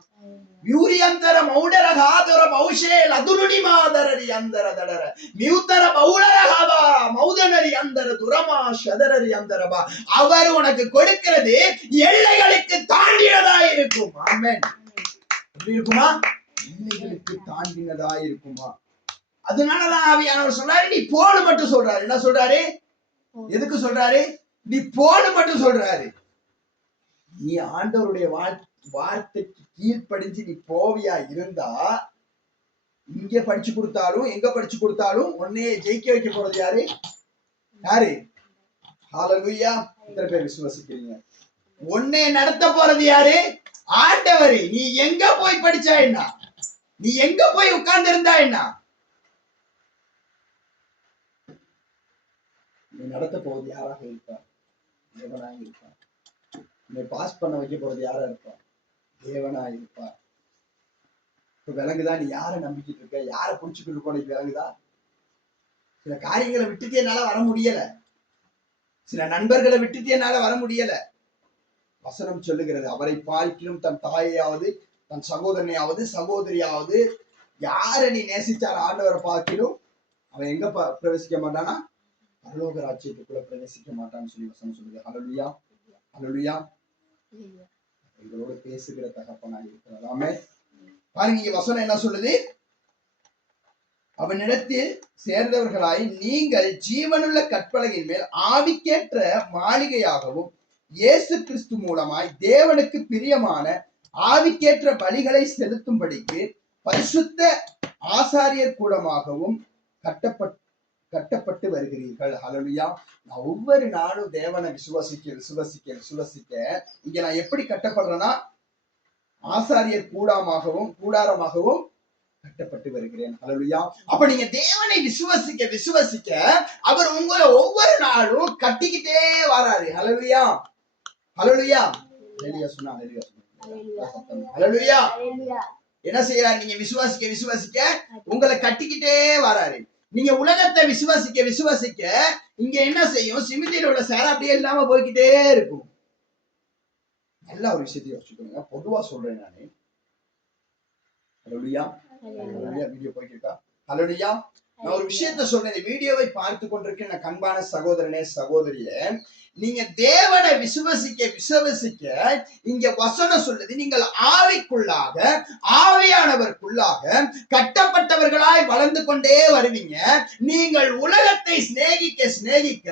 யூரியந்தர மௌடரகாதர மௌஷேல் அதுருடி மாதரரி அந்தர தடர மியூதர பௌலரகாவா மௌதனரி அந்தர துரமா ஷதரரி அந்தரபா. அவர் உனக்கு கொடுக்கிறது எல்லைகளுக்கு தாண்டினதா இருக்கும். ஆமென். எப்படி இருக்குமா? எல்லைகளுக்கு தாண்டினதா இருக்குமா? அதனாலதான் ஆவியானவர் சொல்றாரு, நீ போன்னு மட்டும் சொல்றாரு. என்ன சொல்றாரு? எதுக்கு சொல்றாரு? நீ போன்னு மட்டும் சொல்றாரு. நீ ஆண்டவருடைய வார்த்தைக்கு கீழ்ப்படிஞ்சு நீ போவியா இருந்தா, இங்க படிச்சு கொடுத்தாலும் எங்க படிச்சு கொடுத்தாலும் உன்னைய ஜெயிக்க வைக்க போறது யாரு? யாரு? ஹalleluya. எத்தனை பேர் விசுவாசிக்கிறீங்க? உன்னைய நடத்த போறது யாரு? ஆண்டவர். நீ எங்க போய் படிச்சா என்ன? நீ எங்க போய் உட்கார்ந்து இருந்தா என்ன? நீ நடத்த போவது யாராக இருப்பார்? தேவனாக இருப்பார். நீ பாஸ் பண்ண வைக்க போறது யாரா இருப்பார்? தேவனா இருப்பார். இப்ப விளங்குதா? நீ யாரை நம்பிக்கிட்டு இருக்க? யாரை புடிச்சுக்கிட்டு இருக்க? விளங்குதா? சில காரியங்களை விட்டுட்டு என்னால வர முடியல. சில நண்பர்களை விட்டுட்டு என்னால வர முடியல. வசனம் சொல்லுகிறது, அவரை பார்க்கிலும் தன் தாயையாவது தன் சகோதரனையாவது சகோதரியாவது யாரை நீ நேசிச்சாலும் ஆண்டவரை பார்க்கிலும் அவன் எங்க பிரவேசிக்க மாட்டானா? பரலோக ராஜ்யத்துக்குள்ள பிரவேசிக்க மாட்டான்னு சொல்லி வசனம் சொல்லுது. ஹல்லேலூயா, ஹல்லேலூயா. எங்களோட பேசுகிற தகப்பனாக இருக்கிறார். ஆமென். பாருங்க, இங்க வசனம் என்ன சொல்லுது? அவனிடத்தில் சேர்ந்தவர்களாய் நீங்கள் ஜீவனுள்ள கற்பலகையின் மேல் ஆவிக்கேற்ற மாளிகையாகவும் இயேசு கிறிஸ்து மூலமாய் தேவனுக்கு பிரியமான ஆவிக்கேற்ற பலிகளை செலுத்தும்படிக்கு பரிசுத்த ஆசாரியர் கூடமாகவும் கட்டப்பட்டு வருகிறீர்கள். ஹல்லேலூயா. நான் ஒவ்வொரு நாளும் தேவனை விசுவாசிக்க இங்க நான் எப்படி கட்டப்படுறேன்னா, ஆசாரியர் கூடாரமாகவும் கட்டப்பட்டு வருகிறேன். ஹல்லேலூயா. அப்ப நீங்க தேவனை விசுவாசிக்க அவர் உங்களை ஒவ்வொரு நாளும் கட்டிக்கிட்டே வராரு. ஹல்லேலூயா, ஹல்லேலூயா. ஹல்லேலூயா சொன்னா ஹல்லேலூயா. என்ன செய்யறாரு? நீங்க விசுவாசிக்க உங்களை கட்டிக்கிட்டே வராரு. நீங்க உலகத்தை விசுவாசிக்க இங்க என்ன செய்யும்? சிமிண்டில உள்ள சேர அப்படியே இல்லாம போய்கிட்டே இருக்கும். நல்ல ஒரு விஷயத்தையும் யோசிச்சுக்கோங்க. பொதுவா சொல்றேன் நானு. ஹல்லேலூயா, ஹல்லேலூயா. வீடியோ போயிட்டு இருக்கா? ஹல்லேலூயா. நான் ஒரு விஷயத்த சொல்றேன். இந்த வீடியோவை பார்த்து கொண்டிருக்கிற கண்பான சகோதரனே சகோதரியே, நீங்க தேவனை விசுவாசிக்க இங்க வசனம் சொல்லுது, நீங்கள் ஆவிக்குள்ளாக ஆவியானவருக்குள்ளாக கட்டப்பட்டவர்களாய் வளர்ந்து கொண்டே வருவீங்க. நீங்கள் உலகத்தை சிநேகிக்க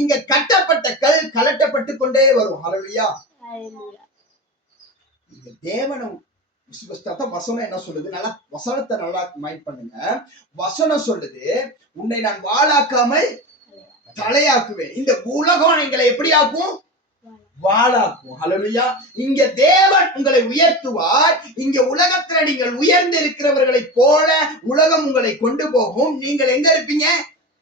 இங்க கட்டப்பட்ட கல் கலட்டப்பட்டு கொண்டே வரும். ஹல்லேலூயா. இங்க தேவனும் வசனம் என்ன சொல்லுது? நல்லா வசனத்தை நல்லா மைண்ட் பண்ணுங்க. வசனம் சொல்லுது, உன்னை நான் வாளாக்காமல் தலையாக்குவேன். இந்த உலகம் எங்களை எப்படி ஆக்கும்? வாளாக்கும். ஹல்லேலூயா. இங்க தேவன் உங்களை உயர்த்துவார். இங்க உலகத்துல நீங்கள் உயர்ந்து இருக்கிறவர்களை போல உலகம் உங்களை கொண்டு போகும். நீங்கள் எங்க இருப்பீங்க?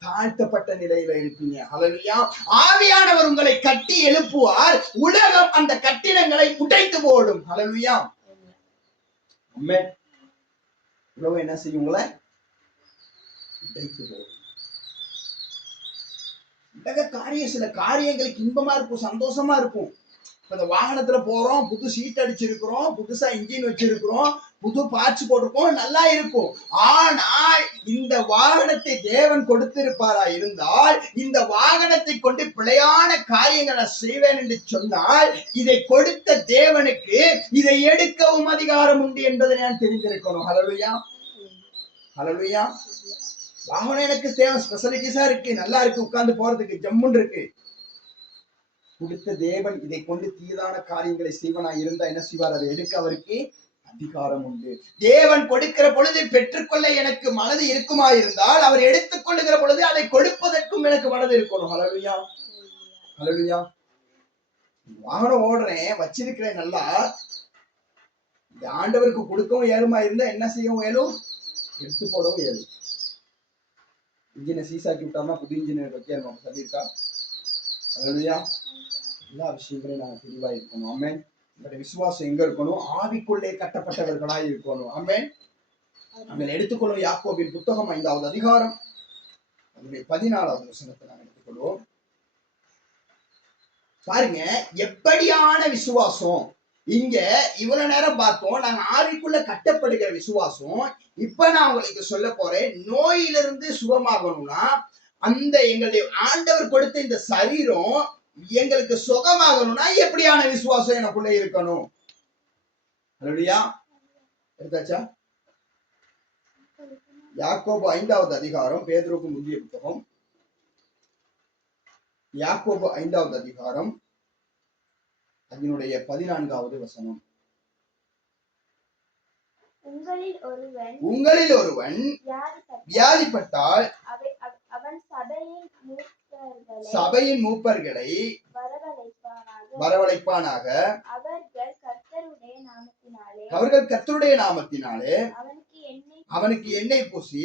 தாழ்த்தப்பட்ட நிலையில இருப்பீங்க. ஹல்லேலூயா. ஆவியானவர் உங்களை கட்டி எழுப்புவார். உலகம் அந்த கட்டிடங்களை உடைத்து போடும். ஹல்லேலூயா. ஆமென். உலகம் என்ன செய்யும்? உங்களை உடைத்து போடும். சில காரியங்களுக்கு இன்பமா இருக்கும், சந்தோஷமா இருக்கும். இந்த வாகனத்துல போறோம், புது சீட் அடிச்சிருக்கிறோம், புதுசா இன்ஜின் வச்சிருக்கிறோம், புது பார்ட்ஸ் போட்டிருக்கோம், நல்லா இருக்கும். ஆனால் இந்த வாகனத்தை தேவன் கொடுத்திருப்பாரா இருந்தால், இந்த வாகனத்தை கொண்டு பிழையான காரியங்களை செய்வேன் என்று சொன்னால், இதை கொடுத்த தேவனுக்கு இதை எடுக்கவும் அதிகாரம் உண்டு என்பதை நான் தெரிந்திருக்கணும். ஹல்லேலூயா, ஹல்லேலூயா. வாகனம் எனக்கு தேவை, ஸ்பெஷலிட்டிஸா இருக்கு, நல்லா இருக்கு, உட்கார்ந்து போறதுக்கு ஜம்முன்னு இருக்கு. கொடுத்த தேவன் இதை கொண்டு தீதான காரியங்களை செய்வனாய் இருந்தா என்ன செய்வார்? அதை எடுக்க அவருக்கு அதிகாரம் உண்டு. தேவன் கொடுக்கிற பொழுது பெற்றுக்கொள்ள எனக்கு மனது இருக்குமா இருந்தால், அவர் எடுத்துக் கொள்ளுகிற பொழுது அதை கொடுப்பதற்கும் எனக்கு மனது இருக்கணும். ஹல்லேலூயா, ஹல்லேலூயா. வாகனம் ஓடுறேன், வச்சிருக்கிறேன், நல்லா இந்த ஆண்டவருக்கு கொடுக்கவும் ஏழுமா இருந்தா என்ன செய்யவும் ஏழும்? எடுத்து போடவும் ஏழும். இன்ஜினை சீசாக்கி விட்டாம புது இன்ஜினை வைக்க சொல்லியிருக்கா? ஹல்லேலூயா. எல்லா விஷயங்களையும் நாங்கள் தெளிவா இருக்கணும். ஆமென். உங்களுடைய விசுவாசம் எங்க இருக்கணும்? ஆவிக்குள்ளே கட்டப்பட்டவர்களாய் இருக்கணும். ஆமென். நாங்கள் எடுத்துக்கொள்ளும் யாக்கோபின் புத்தகம் 5வது அதிகாரம் 14வது வசனத்தை நாங்கள் எடுத்துக்கொள்வோம். பாருங்க, எப்படியான விசுவாசம். இங்க இவ்வளவு நேரம் பார்த்தோம், நாங்க ஆவிக்குள்ள கட்டப்படுகிற விசுவாசம். இப்ப நான் உங்களுக்கு சொல்ல போறேன், நோயிலிருந்து சுகமாகணும்னா அந்த எங்களுடைய ஆண்டவர் கொடுத்த இந்த சரீரம் எங்களுக்கு சுகமாகணும்னா எப்படியான விசுவாசம் எனக்குள்ள இருக்கணும்? ஹல்லேலூயா. எடுத்தாச்சா? யாக்கோபு 5வது அதிகாரம், பேதுருக்கு முந்திய புத்தகம் யாக்கோபு 5வது அதிகாரம் அதனுடைய 14வது வசனம். உங்களில் ஒருவன் வியாதிப்பட்டால் அவன் சபையின் மூப்பர்களை வரவழைப்பானாக. அவர்கள் கர்த்தருடைய நாமத்தினாலே அவனுக்கு எண்ணெய் பூசி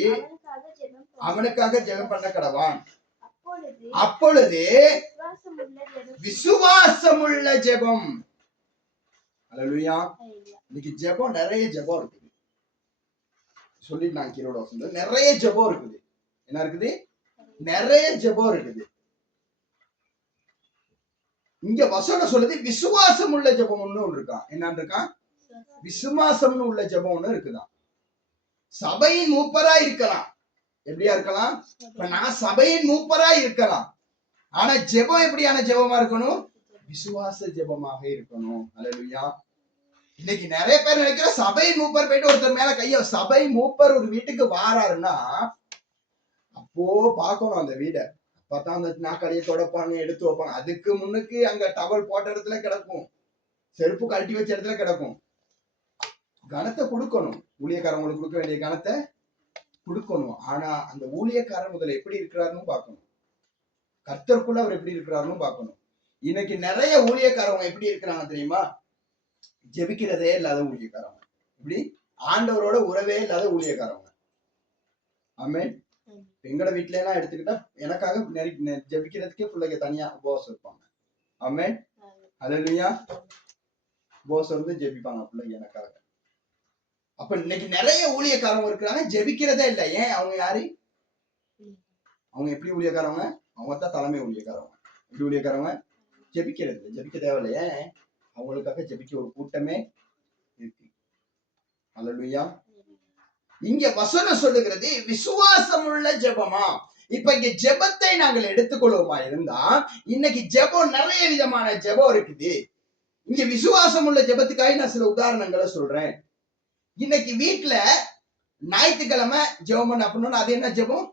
அவனுக்காக ஜெபம் பண்ண கடவான். அப்பொழுது விசுவாசமுள்ள ஜெபம். அல்லேலூயா. இன்னைக்கு ஜெபம், நிறைய ஜெபம் இருக்குது. சொல்லிட்டு நான் கீழோட சொல்றேன், நிறைய ஜெபம் இருக்குது. என்ன இருக்குது? நிறைய ஜெபம் இருக்குது. இங்க வசனம் சொல்லுது விசுவாசம் உள்ள ஜெபம் ஒண்ணு இருக்கான். என்னன்னு இருக்கான்? விசுவாசம்னு உள்ள ஜெபம் ஒண்ணு இருக்குதான். சபையின் மூப்பரா இருக்கலாம். எப்படியா இருக்கலாம்? இப்ப நான் சபையின் மூப்பரா இருக்கலாம். ஆனா ஜெபம் எப்படியான ஜெபமா இருக்கணும்? விசுவாச ஜெபமாக இருக்கணும். அல்லேலூயா. இன்னைக்கு நிறைய பேர் நினைக்கிற சபையின் மூப்பர் போயிட்டு ஒருத்தர் மேல கைய, சபை மூப்பர் ஒரு வீட்டுக்கு வாராருன்னா அப்போ பாக்கணும் அந்த வீட. பார்த்தா அந்த நாக்காளியை தொடப்பாங்க, எடுத்து வைப்பாங்க. அதுக்கு முன்னுக்கு அங்க டவல் போட்ட இடத்துல கிடக்கும், செருப்பு கழட்டி வச்ச இடத்துல கிடக்கும். கனத்தை கொடுக்கணும், ஊழியக்காரங்களுக்கு கொடுக்க வேண்டிய கனத்தை கொடுக்கணும். ஆனா அந்த ஊழியக்காரர் முதல்ல எப்படி இருக்கிறாருன்னு பார்க்கணும். கர்த்தருக்குள்ள அவர் எப்படி இருக்கிறாருன்னு பார்க்கணும். இன்னைக்கு நிறைய ஊழியக்காரவங்க எப்படி இருக்கிறாங்க தெரியுமா? ஜெபிக்கிறதே இல்லாத ஊழியக்காரவங்க. இப்படி ஆண்டவரோட உறவே இல்லாத ஊழியக்காரவங்க. ஆமென். எங்கட வீட்டுல எல்லாம் எடுத்துக்கிட்டா எனக்காக ஜெபிக்கிறதுக்கே பிள்ளைங்க தனியா உபவாசம் இருப்பாங்க. ஆமென். அல்லேலூயா. உபவாசம் வந்து ஜெபிப்பாங்க பிள்ளைங்க எனக்காக. அப்ப இன்னைக்கு நிறைய ஊழியக்காரங்க இருக்கிறாங்க, ஜெபிக்கிறதே இல்லை. ஏன்? அவங்க யாரு? அவங்க எப்படி ஊழியக்காரவங்க? அவங்க தான் தலைமை ஊழியக்காரவங்க. எப்படி ஊழியக்காரவங்க? ஜெபிக்கிறது, ஜெபிக்க தேவையில்லை. ஏன்? அவங்களுக்காக ஜெபிக்க ஒரு கூட்டமே இருக்கு. அல்லேலூயா. இங்க வசனம் சொல்லுகிறது விசுவாசம் உள்ள ஜெபமா. இப்ப இங்க ஜெபத்தை நாங்கள் எடுத்துக்கொள்வோமா இருந்தா, இன்னைக்கு ஜெபம் நிறைய விதமான ஜெபம் இருக்குது. இங்க விசுவாசம் உள்ள ஜெபத்துக்காக நான் சில உதாரணங்களை சொல்றேன். இன்னைக்கு வீட்டுல ஞாயிற்றுக்கிழமை ஜெபம் பண்ண அப்படின்னா அது என்ன ஜெபம்?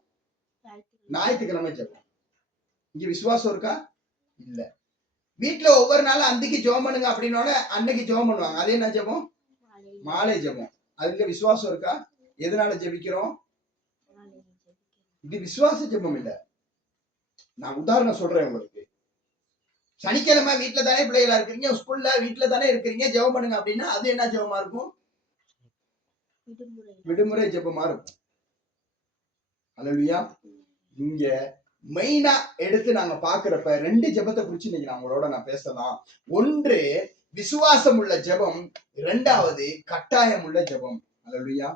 ஞாயிற்றுக்கிழமை ஜெபம். இங்க விசுவாசம் இருக்கா? இல்ல. வீட்டுல ஒவ்வொரு நாளும் அன்றைக்கு ஜெபம் பண்ணுங்க அப்படின்னோட அன்னைக்கு ஜெபம் பண்ணுவாங்க. அது என்ன ஜெபம்? மாலை ஜெபம். அதுக்கு விசுவாசம் இருக்கா? எதனால ஜெபிக்கிறோம்? இது விசுவாச ஜெபம் இல்ல. நான் உதாரணம் சொல்றேன் உங்களுக்கு. சனிக்கிழமை வீட்டுல தானே பிள்ளைகளா இருக்கிறீங்க, ஸ்கூல்ல வீட்டுல தானே இருக்கிறீங்க, ஜெபம் பண்ணுங்க அப்படின்னா அது என்ன ஜெபமா இருக்கும்? விடுமுறை ஜெபமா இருக்கும். அல்லேலூயா. இங்க மெயினா எடுத்து நாங்க பாக்குறப்ப ரெண்டு ஜெபத்தை குறிச்சு இன்னைக்கு நான் நான் பேசலாம். ஒன்று விசுவாசம் உள்ள ஜெபம், இரண்டாவது கட்டாயம் உள்ள ஜெபம். அல்லேலூயா.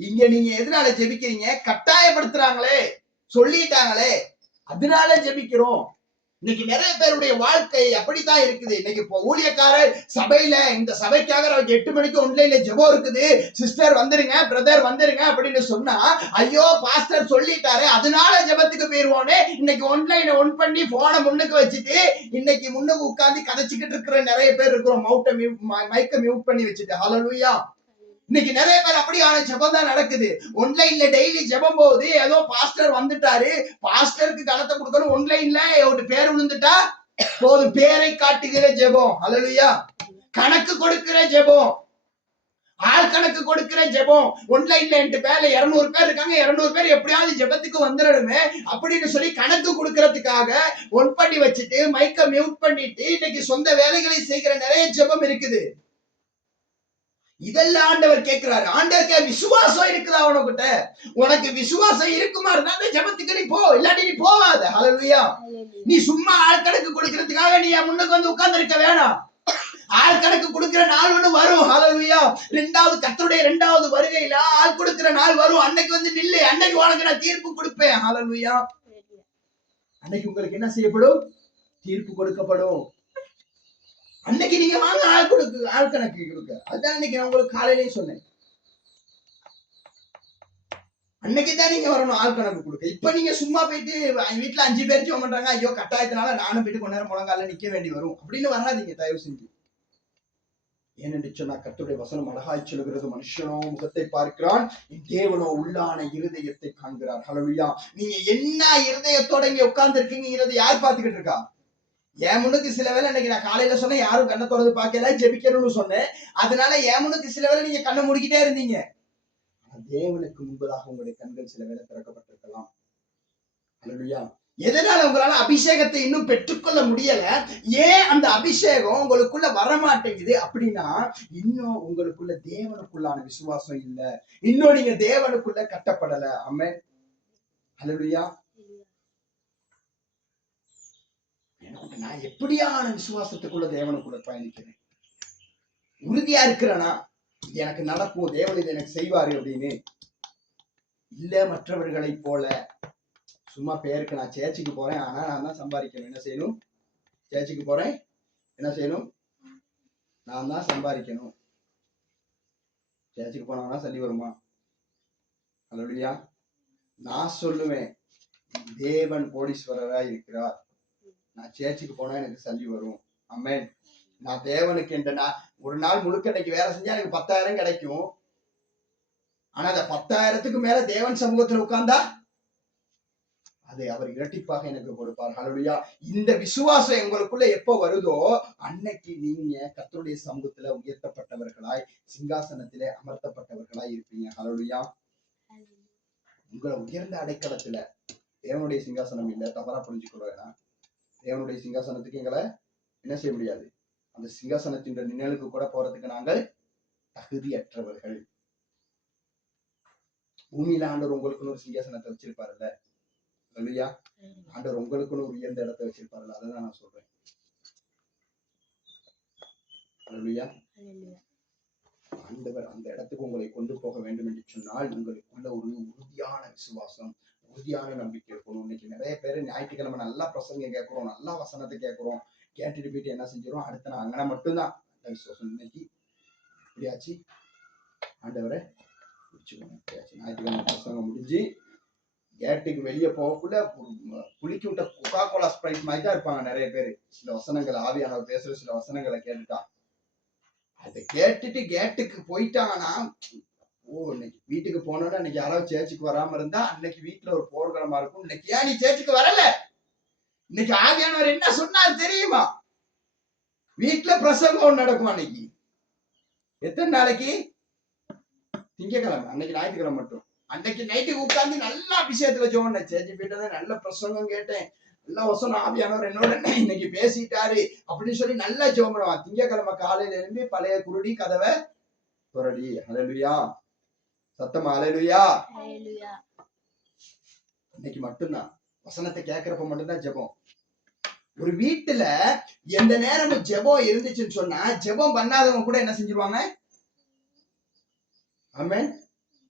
இங்க நீங்க எதனால ஜெபிக்கிறீங்க? கட்டாயப்படுத்துறாங்களே, சொல்லிட்டாங்களே, அதனால ஜெபிக்கிறோம். இன்னைக்கு நிறைய பேருடைய வாழ்க்கை அப்படித்தான் இருக்குது. இன்னைக்கு இப்போ ஊழியக்காரர் சபையில இந்த சபைக்காக 8 மணிக்கு ஆன்லைன்ல ஜெபம் இருக்குது, சிஸ்டர் வந்துருங்க, பிரதர் வந்துருங்க அப்படின்னு சொன்னா, ஐயோ பாஸ்டர் சொல்லிட்டாரு அதனால ஜெபத்துக்கு போயிருவோனே. இன்னைக்கு ஆன்லைனை ஒன் பண்ணி போனை முன்னுக்கு வச்சுட்டு இன்னைக்கு முன்னுக்கு உட்கார்ந்து கதைச்சிக்கிட்டு இருக்கிற நிறைய பேர் இருக்கிறோம். மைக்க மியூட் பண்ணி வச்சுட்டு. ஹல்லேலூயா. இன்னைக்கு நிறைய பேர் அப்படியான ஜெபம் தான் நடக்குது. ஆன்லைன்ல டெய்லி ஜெபம் போகுது. ஏதோ பாஸ்டர் வந்துட்டாரு, பாஸ்டருக்கு கனத்தை கொடுக்கணும், ஆன்லைன்ல ஒரு பேர் விழுந்துட்டா போதும், பேரை காட்டுகிற ஜெபம். ஹல்லேலூயா. கணக்கு கொடுக்கிற ஜெபம், ஆள் கணக்கு கொடுக்கிற ஜெபம். ஆன்லைன்ல என்கிட்ட பேர்ல 200 பேர் இருக்காங்க, 200 பேர் எப்படியாவது ஜெபத்துக்கு வந்துடணுமே அப்படின்னு சொல்லி கணக்கு கொடுக்கறதுக்காக ஒன் பண்ணி வச்சுட்டு மைக்க மியூட் பண்ணிட்டு இன்னைக்கு சொந்த வேலைகளை செய்கிற நிறைய ஜெபம் இருக்குது. இதெல்லாம் ஆண்டவர் கேட்கிறாரு. ஆண்டவருக்கு விசுவாசம் இருக்குதா உனக்கிட்ட? உனக்கு விசுவாசம் இருக்குமா இருந்தா ஜெபத்துக்கு நீ போ, இல்லாட்டி நீ போவாத. ஹல்லேலூயா. நீ சும்மா ஆள் கணக்கு கொடுக்கறதுக்காக நீ முன்னுக்கு வந்து உட்கார்ந்து இருக்க வேணாம். ஆள் கணக்கு கொடுக்கிற நாள் ஒண்ணு வரும். ஹல்லேலூயா. கர்த்தருடைய 2வது வருகையில ஆள் கொடுக்கிற நாள் வரும். அன்னைக்கு வந்து நில்லு, அன்னைக்கு உனக்கு நான் தீர்ப்பு கொடுப்பேன். ஹல்லேலூயா. அன்னைக்கு உங்களுக்கு என்ன செய்யப்படும்? தீர்ப்பு கொடுக்கப்படும். அன்னைக்கு நீங்க வாங்க ஆள் கணக்கு கொடுக்க. அதுதான் இன்னைக்கு நான் உங்களுக்கு காலையிலேயே சொன்னேன். அன்னைக்கு தான் நீங்க வரணும் ஆள் கணக்கு கொடுக்க. இப்ப நீங்க சும்மா போயிட்டு வீட்டுல 5 பேர் ஜெபம் பண்றாங்க, ஐயோ கட்டாயத்தினால நானும் போயிட்டு கொஞ்ச நேரம் முழங்கால நிக்க வேண்டி வரும் அப்படின்னு வராதீங்க தயவு செஞ்சு. ஏனென்று சொன்னா கர்த்தருடைய வசனம் அழகாய் சொல்லுகிறது, மனுஷனோ முகத்தை பார்க்கிறான், என் தேவனோ உள்ளான இருதயத்தை காண்கிறார். ஹல்லேலூயா. நீங்க என்ன இருதயத்தோட இங்க உட்கார்ந்து இருக்கீங்கிறது யார் பார்த்துக்கிட்டு இருக்கா? என் முன்னுக்கு சில வேளை இன்னைக்கு நான் காலையில சொன்னேன், யாரும் கண்ணை திறந்து பார்க்கல, ஜெபிக்கணும்னு சொன்னேன். அதனால என் முன்னுக்கு சில வேளை நீங்க கண்ணை மூடிக்கிட்டே இருந்தீங்க. தேவனுக்கு முன்பதாக உங்களுடைய கண்கள் சில வேளை திறக்கப்பட்டிருக்கலாம். ஹல்லேலூயா. எதனால உங்களால அபிஷேகத்தை இன்னும் பெற்றுக்கொள்ள முடியல? ஏன் அந்த அபிஷேகம் உங்களுக்குள்ள வரமாட்டேங்குது அப்படின்னா, இன்னும் உங்களுக்குள்ள தேவனுக்குள்ளான விசுவாசம் இல்ல, இன்னும் நீங்க தேவனுக்குள்ள கட்டப்படல. ஆமென். ஹல்லேலூயா. நான் எப்படியான விசுவாசத்துக்குள்ள தேவனுக்குள்ள பயணிக்கிறேன்? உறுதியா இருக்கிறேனா இது எனக்கு நடக்கும், தேவன் இது எனக்கு செய்வாரு அப்படின்னு? இல்ல மற்றவர்களை போல சும்மா பேருக்கு நான் சேர்ச்சுக்கு போறேன், ஆனா நான் தான் சம்பாதிக்கணும். என்ன செய்யணும்? சேர்ச்சுக்கு போறேன், என்ன செய்யணும்? நான் தான் சம்பாதிக்கணும். சேர்ச்சுக்கு போனா சல்லி வருமா? ஹல்லேலூயா. நான் சொல்லுவேன், தேவன் கோடீஸ்வரரா இருக்கிறார், நான் சேர்ச்சுக்கு போனா எனக்கு சல்லி வரும். ஆமென். நான் தேவனுக்கு என்ற நான் ஒரு நாள் முழுக்க இன்னைக்கு வேலை செஞ்சா எனக்கு 10,000 கிடைக்கும். ஆனா அந்த 10,000க்கு மேல தேவன் சமூகத்துல உட்கார்ந்தா அதை அவர் இரட்டிப்பாக எனக்கு கொடுப்பார். ஹல்லேலூயா. இந்த விசுவாசம் உங்களுக்குள்ள எப்ப வருதோ அன்னைக்கு நீங்க கர்த்தருடைய சமூகத்துல உயர்த்தப்பட்டவர்களாய், சிங்காசனத்திலே அமர்த்தப்பட்டவர்களாய் இருப்பீங்க. ஹல்லேலூயா. உங்களை உயர்ந்த அடைக்கலத்துல, தேவனுடைய சிங்காசனம் இல்ல, தவறா புரிஞ்சுக்கொள்ள வேணாம். தேவனுடைய சிங்காசனத்துக்கு எங்களை என்ன செய்ய முடியாது. அந்த சிங்காசனத்தின் நிழலுக்கு கூட போறதுக்கு நாங்கள் தகுதியற்றவர்கள். பூமியில ஆண்டவர் உங்களுக்குன்னு ஒரு சிங்காசனத்தை வச்சிருப்பாருல்ல. ஹல்லேலூயா. ஆண்டவர் உங்களுக்குன்னு ஒரு உயர்ந்த இடத்தை வச்சிருப்பாருல்ல, அதை நான் சொல்றேன். ஹல்லேலூயா. ஆண்டவர் அந்த இடத்துக்கு உங்களை கொண்டு போக வேண்டும் என்று சொன்னால் உங்களுக்குள்ள ஒரு உறுதியான விசுவாசம், உறுதியான நம்பிக்கை இருக்கணும். இன்னைக்கு நிறைய பேர் ஞாயிற்றுக்கிழமை நல்லா பிரசங்கம் கேட்கிறோம், நல்லா வசனத்தை கேட்கிறோம், கேட்டுட்டு போயிட்டு என்ன செஞ்சிடும், அடுத்த நாள் அங்கன மட்டும்தான் விசுவாசம். இன்னைக்கு இப்படியாச்சு, ஆண்டவரை பிடிச்சுக்கணும். ஞாயிற்றுக்கிழமை பிரசங்கம் முடிஞ்சு கேட்டுக்கு வெளியே போகக்குள்ள புளிக்கு விட்ட கொக்கா கோலா ஸ்ப்ரைட் மாதிரி தான் இருப்பாங்க நிறைய பேர். சில வசனங்கள் ஆவியானவர் பேசுற சில வசனங்களை கேட்டுட்டா, அதை கேட்டுட்டு கேட்டுக்கு போயிட்டாங்கன்னா, ஓ இன்னைக்கு வீட்டுக்கு போனோம்னா இன்னைக்கு யாராவது சேர்ச்சுக்கு வராம இருந்தா அன்னைக்கு வீட்டுல ஒரு போர்க்களமா இருக்கும். இன்னைக்கு ஏன் நீ சேர்ச்சுக்கு வரல? இன்னைக்கு ஆவியானவர் என்ன சொன்னார் தெரியுமா? வீட்டுல பிரசங்கம் நடக்கும் அன்னைக்கு. எத்தனை நாளைக்கு? திங்கக்கிழமை, அன்னைக்கு ஞாயிற்றுக்கிழமை மட்டும். அன்னைக்கு நைட்டுக்கு உட்கார்ந்து நல்லா அபிஷேகத்துல ஜோம் சேர்ச்சி போயிட்டு நல்ல பிரசங்கம் கேட்டேன், நல்லா வசனம் ஆவியானவர் என்னோட இன்னைக்கு பேசிட்டாரு அப்படின்னு சொல்லி நல்லா ஜெபம் பண்ணுவான். திங்கக்கிழமை காலையில இருந்து பழைய குருடி கதவை புரடி. ஹல்லேலூயா. சத்தமா ஹல்லேலூயா. இன்னைக்கு மட்டும்தான் வசனத்தை கேட்கிறப்ப மட்டும்தான் ஜெபம். ஒரு வீட்டுல எந்த நேரமும் ஜெபம் இருந்துச்சுன்னு சொன்னா ஜெபம் பண்ணாதவங்க கூட என்ன செஞ்சிருவாங்க? ஆமென்.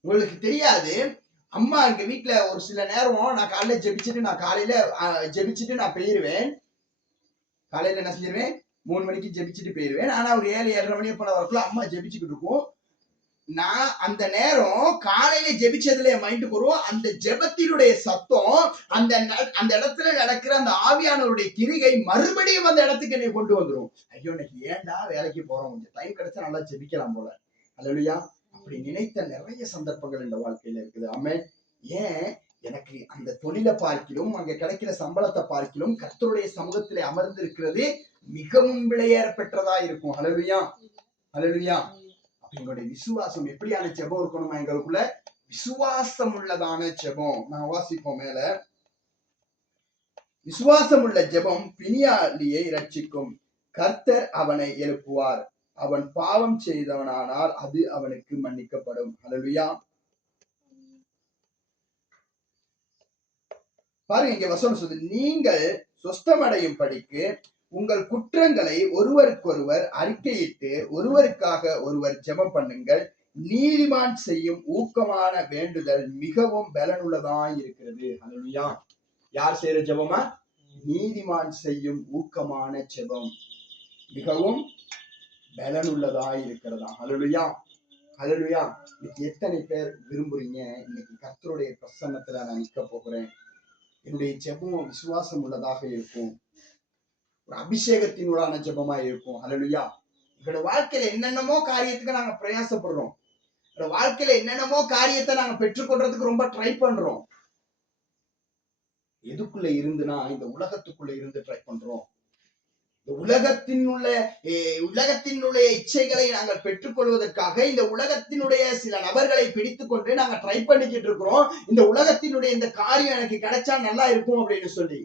உங்களுக்கு தெரியாது, அம்மா எங்க வீட்டுல ஒரு சில நேரம் நான் காலையில ஜெபிச்சுட்டு நான் போயிருவேன். காலையில என்ன செஞ்சிருவேன்? 3 மணிக்கு ஜெபிச்சுட்டு போயிருவேன். ஆனா ஒரு 7-7:30 மணி போல வரக்குள்ள அம்மா ஜெபிச்சுக்கிட்டு இருக்கும். நான் அந்த நேரம் காலையில ஜெபிச்சதுல என் மைண்டுக்கு வரும், அந்த ஜெபத்தினுடைய சத்தம், அந்த இடத்துல நடக்கிற அந்த ஆவியானவருடைய கிரிகை மறுபடியும் அந்த இடத்துக்கு என்னை கொண்டு வந்துடும். ஐயோ இன்னைக்கு ஏன்டா வேலைக்கு போறோம், கொஞ்சம் டைம் கிடைச்சா நல்லா ஜெபிக்கலாம் போல. ஹல்லேலூயா. அப்படி நினைத்த நிறைய சந்தர்ப்பங்கள் இந்த வாழ்க்கையில இருக்குது. ஆமென். ஏன்? எனக்கு அந்த தொழிலை பார்க்கிலும் அங்க கிடைக்கிற சம்பளத்தை பார்க்கிலும் கர்த்தருடைய சமூகத்திலே அமர்ந்து இருக்கிறது மிகவும் விலையேற பெற்றதா இருக்கும். ஹல்லேலூயா. ஹல்லேலூயா. அப்ப எங்களுடைய விசுவாசம் எப்படியான ஜெபம் இருக்கணுமா? எங்களுக்குள்ள விசுவாசம் உள்ளதான ஜெபம். நான் வாசிப்போம் மேல. விசுவாசம் உள்ள ஜெபம் பிணியாளியை ரட்சிக்கும், கர்த்தர் அவனை எழுப்புவார், அவன் பாவம் செய்தவனானால் அது அவனுக்கு மன்னிக்கப்படும். ஹல்லேலூயா. பாருங்க, இங்க வசனம் சொல்லுது, நீங்கள் சொஸ்தமடையும் படிக்கு உங்கள் குற்றங்களை ஒருவருக்கொருவர் அறிக்கையிட்டு ஒருவருக்காக ஒருவர் ஜெபம் பண்ணுங்கள், நீதிமான் செய்யும் ஊக்கமான வேண்டுதல் மிகவும் பலனுள்ளதாய் இருக்கிறது. ஹல்லேலூயா. யார் செய்யற ஜெபமா? நீதிமான் செய்யும் ஊக்கமான ஜெபம் மிகவும் பலனுள்ளதாய் இருக்கிறதா. ஹல்லேலூயா. ஹல்லேலூயா. இன்னைக்கு எத்தனை பேர் விரும்புறீங்க, இன்னைக்கு கர்த்தருடைய பிரசன்னத்துல நான் நிற்க போகிறேன், என்னுடைய ஜெபம் விசுவாசம் உள்ளதாக இருக்கும், ஒரு அபிஷேகத்தினுடான ஜெபமா இருக்கும். ஹல்லேலூயா. எங்களோட வாழ்க்கையில என்னென்னமோ காரியத்துக்கு நாங்க பிரயாசப்படுறோம். எங்களோட வாழ்க்கையில என்னென்னமோ காரியத்தை நாங்க பெற்றுக்கொள்றதுக்கு ரொம்ப ட்ரை பண்றோம். எதுக்குள்ள இருந்துனா இந்த உலகத்துக்குள்ள இருந்து ட்ரை பண்றோம். உலகத்தினுடைய இச்சைகளை நாங்கள் பெற்றுக்கொள்வதற்காக இந்த உலகத்தினுடைய சில நபர்களை பிடித்துக் கொண்டு நாங்க ட்ரை பண்ணிக்கிட்டு இருக்கிறோம். இந்த உலகத்தினுடைய இந்த காரியம் எனக்கு கிடைச்சா நல்லா இருக்கும் அப்படின்னு சொல்லி.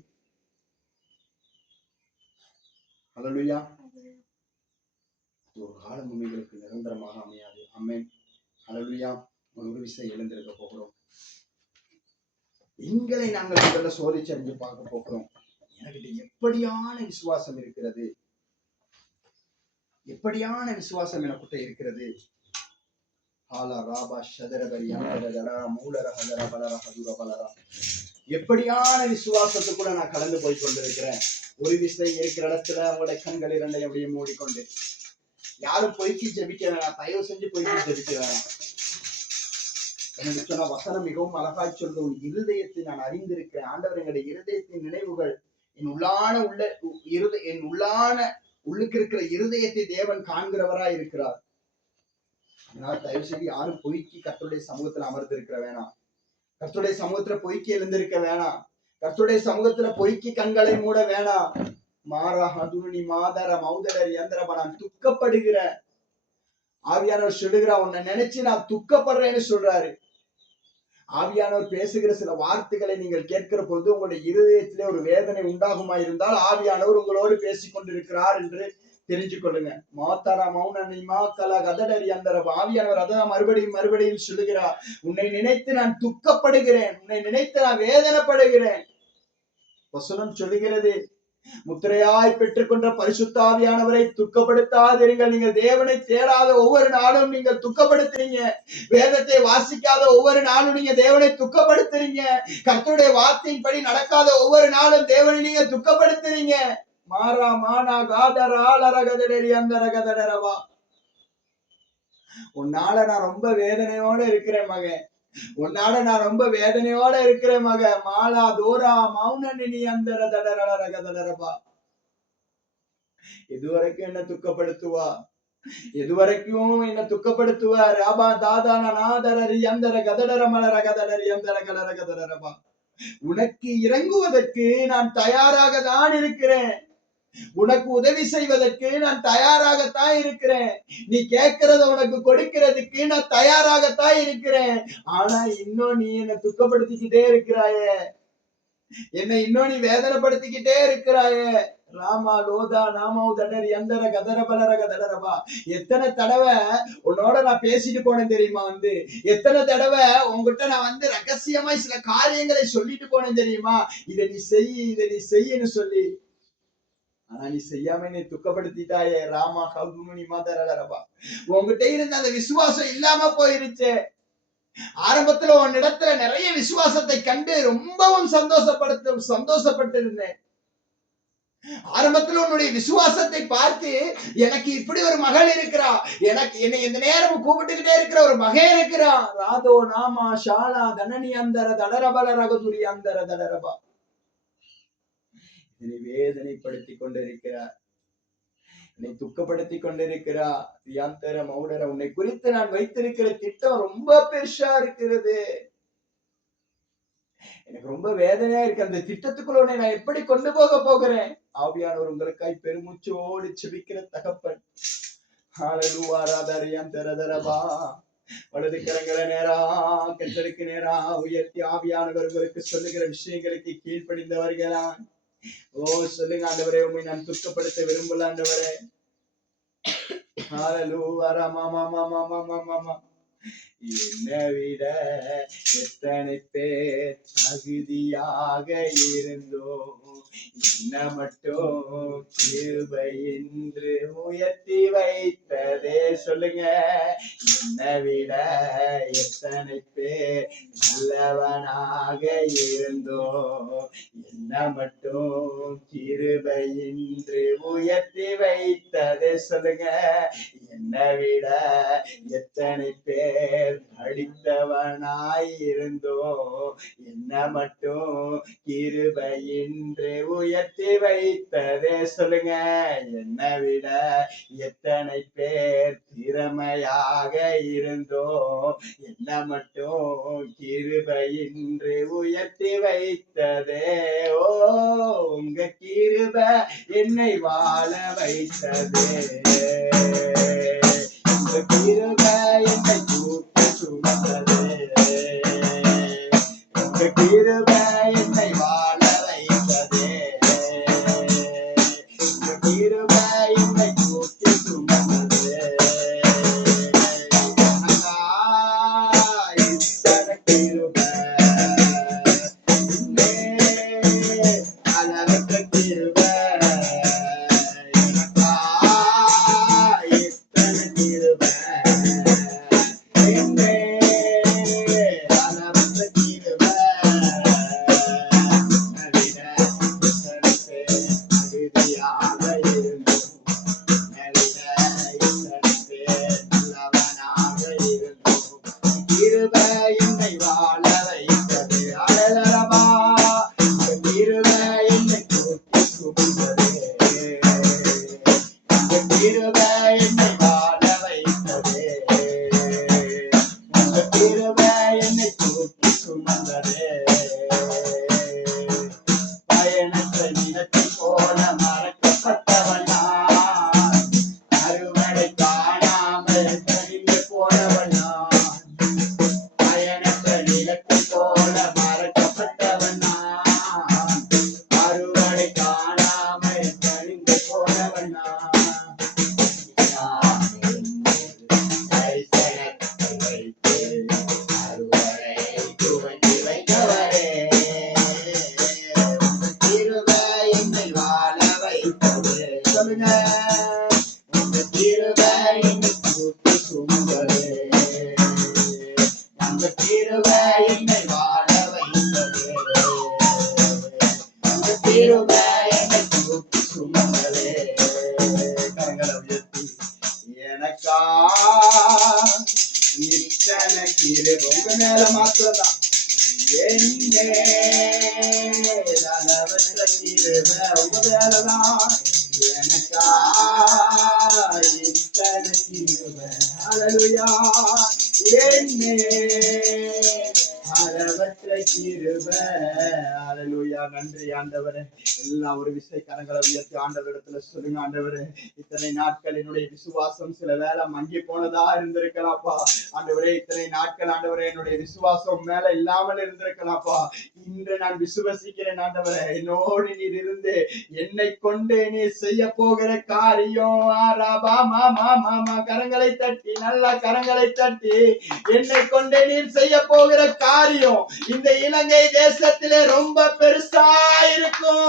ஹல்லேலூயா. ஒரு காலம் உண்மைகளுக்கு நிரந்தரமாக அமையாது. ஆமென். ஹல்லேலூயா. ஒரு விஷயம் எழுந்திருக்க போகிறோம். எங்களை நாங்கள் முதல்ல சோதிச்சறிஞ்சு பார்க்க போகிறோம். எனக்கிட்ட எப்படியான விசுவாசம் இருக்கிறது, எப்படியான விசுவாசம் எனக்கிட்ட இருக்கிறது. எப்படியான விசுவாசத்துக்குள்ள நான் கலந்து போய் கொண்டிருக்கிறேன். ஒரு விசை இருக்கிற இடத்துல அவங்களுடைய கண்கள் இரண்டை அப்படியே மூடிக்கொண்டு, யாரும் பொய்க்கு ஜெபிக்க வேணாம், தயவு செஞ்சு பொய்க்கு ஜெபிக்க வேணாம். எனக்கு சொன்ன வசனம் மிகவும் அழகாய் சொல்றது, உன் இருதயத்தை நான் அறிந்திருக்கிறேன். ஆண்டவர் எங்களுடைய இருதயத்தின் நினைவுகள் என் உள்ளான உள்ளுக்கு இருக்கிற இருதயத்தை தேவன் காண்கிறவராய் இருக்கிறார். அதனால தயவு செய்து யாரும் பொய்க்கு கர்த்தருடைய சமூகத்துல அமர்ந்து இருக்க வேணாம். கர்த்தருடைய சமூகத்துல பொய்க்கு எழுந்திருக்க வேணாம். கர்த்தருடைய சமூகத்துல பொய்க்கு கண்களை மூட வேணாம். மாறா ஹதுனி மாதர மௌதரர் யந்திரபா, நான் துக்கப்படுகிறேன். ஆவியானவர் சொல்லுகிறா, உன்னை நினைச்சு நான் துக்கப்படுறேன்னு சொல்றாரு. ஆவியானவர் பேசுகிற சில வார்த்தைகளை நீங்கள் கேட்கிற பொழுது உங்களுடைய இருதயத்திலே ஒரு வேதனை உண்டாகுமா இருந்தால் ஆவியானவர் உங்களோடு பேசிக் கொண்டிருக்கிறார் என்று தெரிஞ்சு கொள்ளுங்க. மாத்தாரா மௌனனிமா கல கதடரி அந்த ஆவியானவர் அதான் மறுபடியும் சொல்லுகிறார், உன்னை நினைத்து நான் துக்கப்படுகிறேன், உன்னை நினைத்து நான் வேதனைப்படுகிறேன். வசனம் சொல்லுகிறது, முத்திரையாய் பெற்றுக்கொண்ட பரிசுத்த ஆவியானவரை துக்கப்படுத்தாதீர்கள். நீங்கள் தேவனை தேடாத ஒவ்வொரு நாளும் நீங்கள் துக்கப்படுத்துறீங்க. வேதத்தை வாசிக்காத ஒவ்வொரு நாளும் நீங்க தேவனை துக்கப்படுத்துறீங்க. கர்த்தருடைய வார்த்தையின்படி நடக்காத ஒவ்வொரு நாளும் தேவனை நீங்க துக்கப்படுத்துறீங்க. மாறா மானா காதரா லரகதரி அந்த ரகதரவா, உன்னால நான் ரொம்ப வேதனையோட இருக்கிறேன் மகன், உன்னால நான் ரொம்ப வேதனையோட இருக்கிறேன் மக. மாலா தோரா மௌனி அந்த ரகதரபா, எதுவரைக்கும் என்ன துக்கப்படுத்துவா, எதுவரைக்கும் என்ன துக்கப்படுத்துவா. ராபா தாதா நாதரரி அந்த கதடர மலர கதடரி அந்த கலரகதரபா, உனக்கு இறங்குவதற்கு நான் தயாராக தான் இருக்கிறேன். உனக்கு உதவி செய்வதற்கு நான் தயாராகத்தான் இருக்கிறேன். நீ கேட்கிறத உனக்கு கொடுக்கிறதுக்கு நான் தயாராகத்தான் இருக்கிறேன். ஆனா இன்னும் நீ என்னை துக்கப்படுத்திக்கிட்டே இருக்கிறாயே, என்னை இன்னும் நீ வேதனைப்படுத்திக்கிட்டே இருக்கிறாயே. ராமா லோதா நாமோ தடரி அந்தர கதர பலர கதரபா, எத்தனை தடவை உன்னோட நான் பேசிட்டு போனேன் தெரியுமா? எத்தனை தடவை உங்ககிட்ட நான் ரகசியமாய் சில காரியங்களை சொல்லிட்டு போனேன் தெரியுமா? இதை நீ செய்யன்னு சொல்லி. ஆனா நீ செய்யாம நீ துக்கப்படுத்திட்டாயே. ராமா ஹவுனி மாதரபா, உங்ககிட்ட இருந்த அந்த விசுவாசம் இல்லாம போயிருச்சு. ஆரம்பத்துல உன்னிடத்துல நிறைய விசுவாசத்தை கண்டு ரொம்பவும் சந்தோஷப்பட்டு இருந்தேன். ஆரம்பத்துல உன்னுடைய விசுவாசத்தை பார்த்து எனக்கு இப்படி ஒரு மகள் இருக்கிறா, எனக்கு என்னை எந்த நேரம் கூப்பிட்டுக்கிட்டே இருக்கிற ஒரு மகன் இருக்கிறா. ராதோ நாமா ஷாலா தனனி அந்தர தடரபல ரகதுரி அந்தர தடரபா, என்னை வேதனைப்படுத்தி கொண்டிருக்கிறார், என்னை துக்கப்படுத்தி கொண்டிருக்கிறார். தியாந்தர மௌடர, உன்னை குறித்து நான் வைத்திருக்கிற திட்டம் ரொம்ப பெருசா இருக்கிறது. எனக்கு ரொம்ப வேதனையா இருக்கு. அந்த திட்டத்துக்குள்ள உன்னை நான் எப்படி கொண்டு போகிறேன்? ஆவியானவர் உங்களுக்காய் பெருமூச்சோடு செபிக்கிற தகப்பன். ஹல்லேலூயா ராதரியம் தரதரபா, வலது கரங்களை நேரா கர்த்தருக்கு நேரா உயர்த்தி ஆவியானவர் உங்களுக்கு சொல்லுகிற விஷயங்களுக்கு கீழ்ப்படிந்தவர்களா சொல்லுங்க. ஆண்டவரே, உண்மை நான் துக்கப்படுத்த விரும்பல ஆண்டவரே. ஹல்லேலூயா ராமா மாமா மாமா மாமா, என்னை விட எத்தனை பேர் தகுதியாக இருந்தோம், என்ன மட்டும் கிருபை என்று உயர்த்தி வைத்ததே. சொல்லுங்க, என்னை விட எத்தனை பேர் நல்லவனாக இருந்தோம், என்ன மட்டும் கிருபை என்று உயர்த்தி வைத்ததே. சொல்லுங்க, என்னை விட எத்தனை பேர் அடித்தவனாய் இருந்தோ, என்ன மட்டும் கிருபை என்று இன்று உயர்த்தி வைத்ததே. சொல்லுங்க, என்னை விட எத்தனை பேர் திறமையாக இருந்தோம், என்ன மட்டும் கிருபை இன்று உயர்த்தி வைத்ததே. ஓ, உங்க கிருபை என்னை வாழ வைத்ததே. உங்க கிருபை என்னை தூக்கி சுமந்ததே. உங்க கிருபை என்னை வாழ வைத்ததே. உங்க கிருபை என்னை தூக்கி சுமந்ததே. இத்தனை கிருபை, அளவற்ற கிருபை, இத்தனை கிருபை, அளவற்ற கிருபை. அகதியாக இருந்தோம், நல்லவனாக இருந்தோம், கிருபை என்னை வாழ வைத்தது. அழலரபா, கிருபை என்னை தூக்கி சுமந்தது. கிருபை என்னை வாழ வைத்தது. கிருபை என்னை தூக்கி சுமந்தது. பயணத்தை நிலத்தை போல மறக்கப்பட்டவன் நான், அறுவடை காணாமல் கழிந்து போனவன் நான். பயணத்தை நிலத்தை போல மறக்கப்பட்டவன் நான், அறுவடை காணாமல் கழிந்து போனவன் நான். தரிசனத்தை வைத்து அறுவடை துவங்கி வைத்தவரே. கிருபை என்னை வாழ வைத்தது. சொல்லுங்க, உங்க கிருபை என்னை தூக்கி சுமந்தது. உங்க கிருபை என்னை வாழ வைத்தது. உங்க கிருபை என்னை தூக்கி சுமந்தது. கரங்களை உயர்த்தி, எனக்கா இத்தனை கிருபை உங்க மேல மாத்திரம்தான். அளவற்ற கிருபை உங்க மேலதான். எனக்கா இத்தனை கிருபை. ஹல்லேலூயா. அளவற்ற கிருபை. ஹல்லேலூயா. நன்றி ஆண்டவரே. எல்லாம் ஒரு விசை கரங்களை உயர்த்தி ஆண்டவரிடத்துல சொல்லுங்க, ஆண்டவரே, இத்தனை நாட்கள் என்னுடைய விசுவாசம் சில வேளை மங்கி போனதா இருந்திருக்கலாம்ப்பா. ஆண்டவரே, இத்தனை நாட்கள் ஆண்டவரே என்னுடைய விசுவாசம் மேல இல்லாமல் இருந்திருக்கலாம்ப்பா. இன்று நான் விசுவசிக்கிறேன் ஆண்டவரே, என்னோடு நீர் இருந்து என்னை கொண்டு நீர் செய்ய போகிற காரியம். கரங்களை தட்டி, நல்லா கரங்களை தட்டி, என்னை கொண்டு நீர் செய்ய போகிற காரியம் இந்த இலங்கை தேசத்திலே ரொம்ப பெருசா இருக்கும்.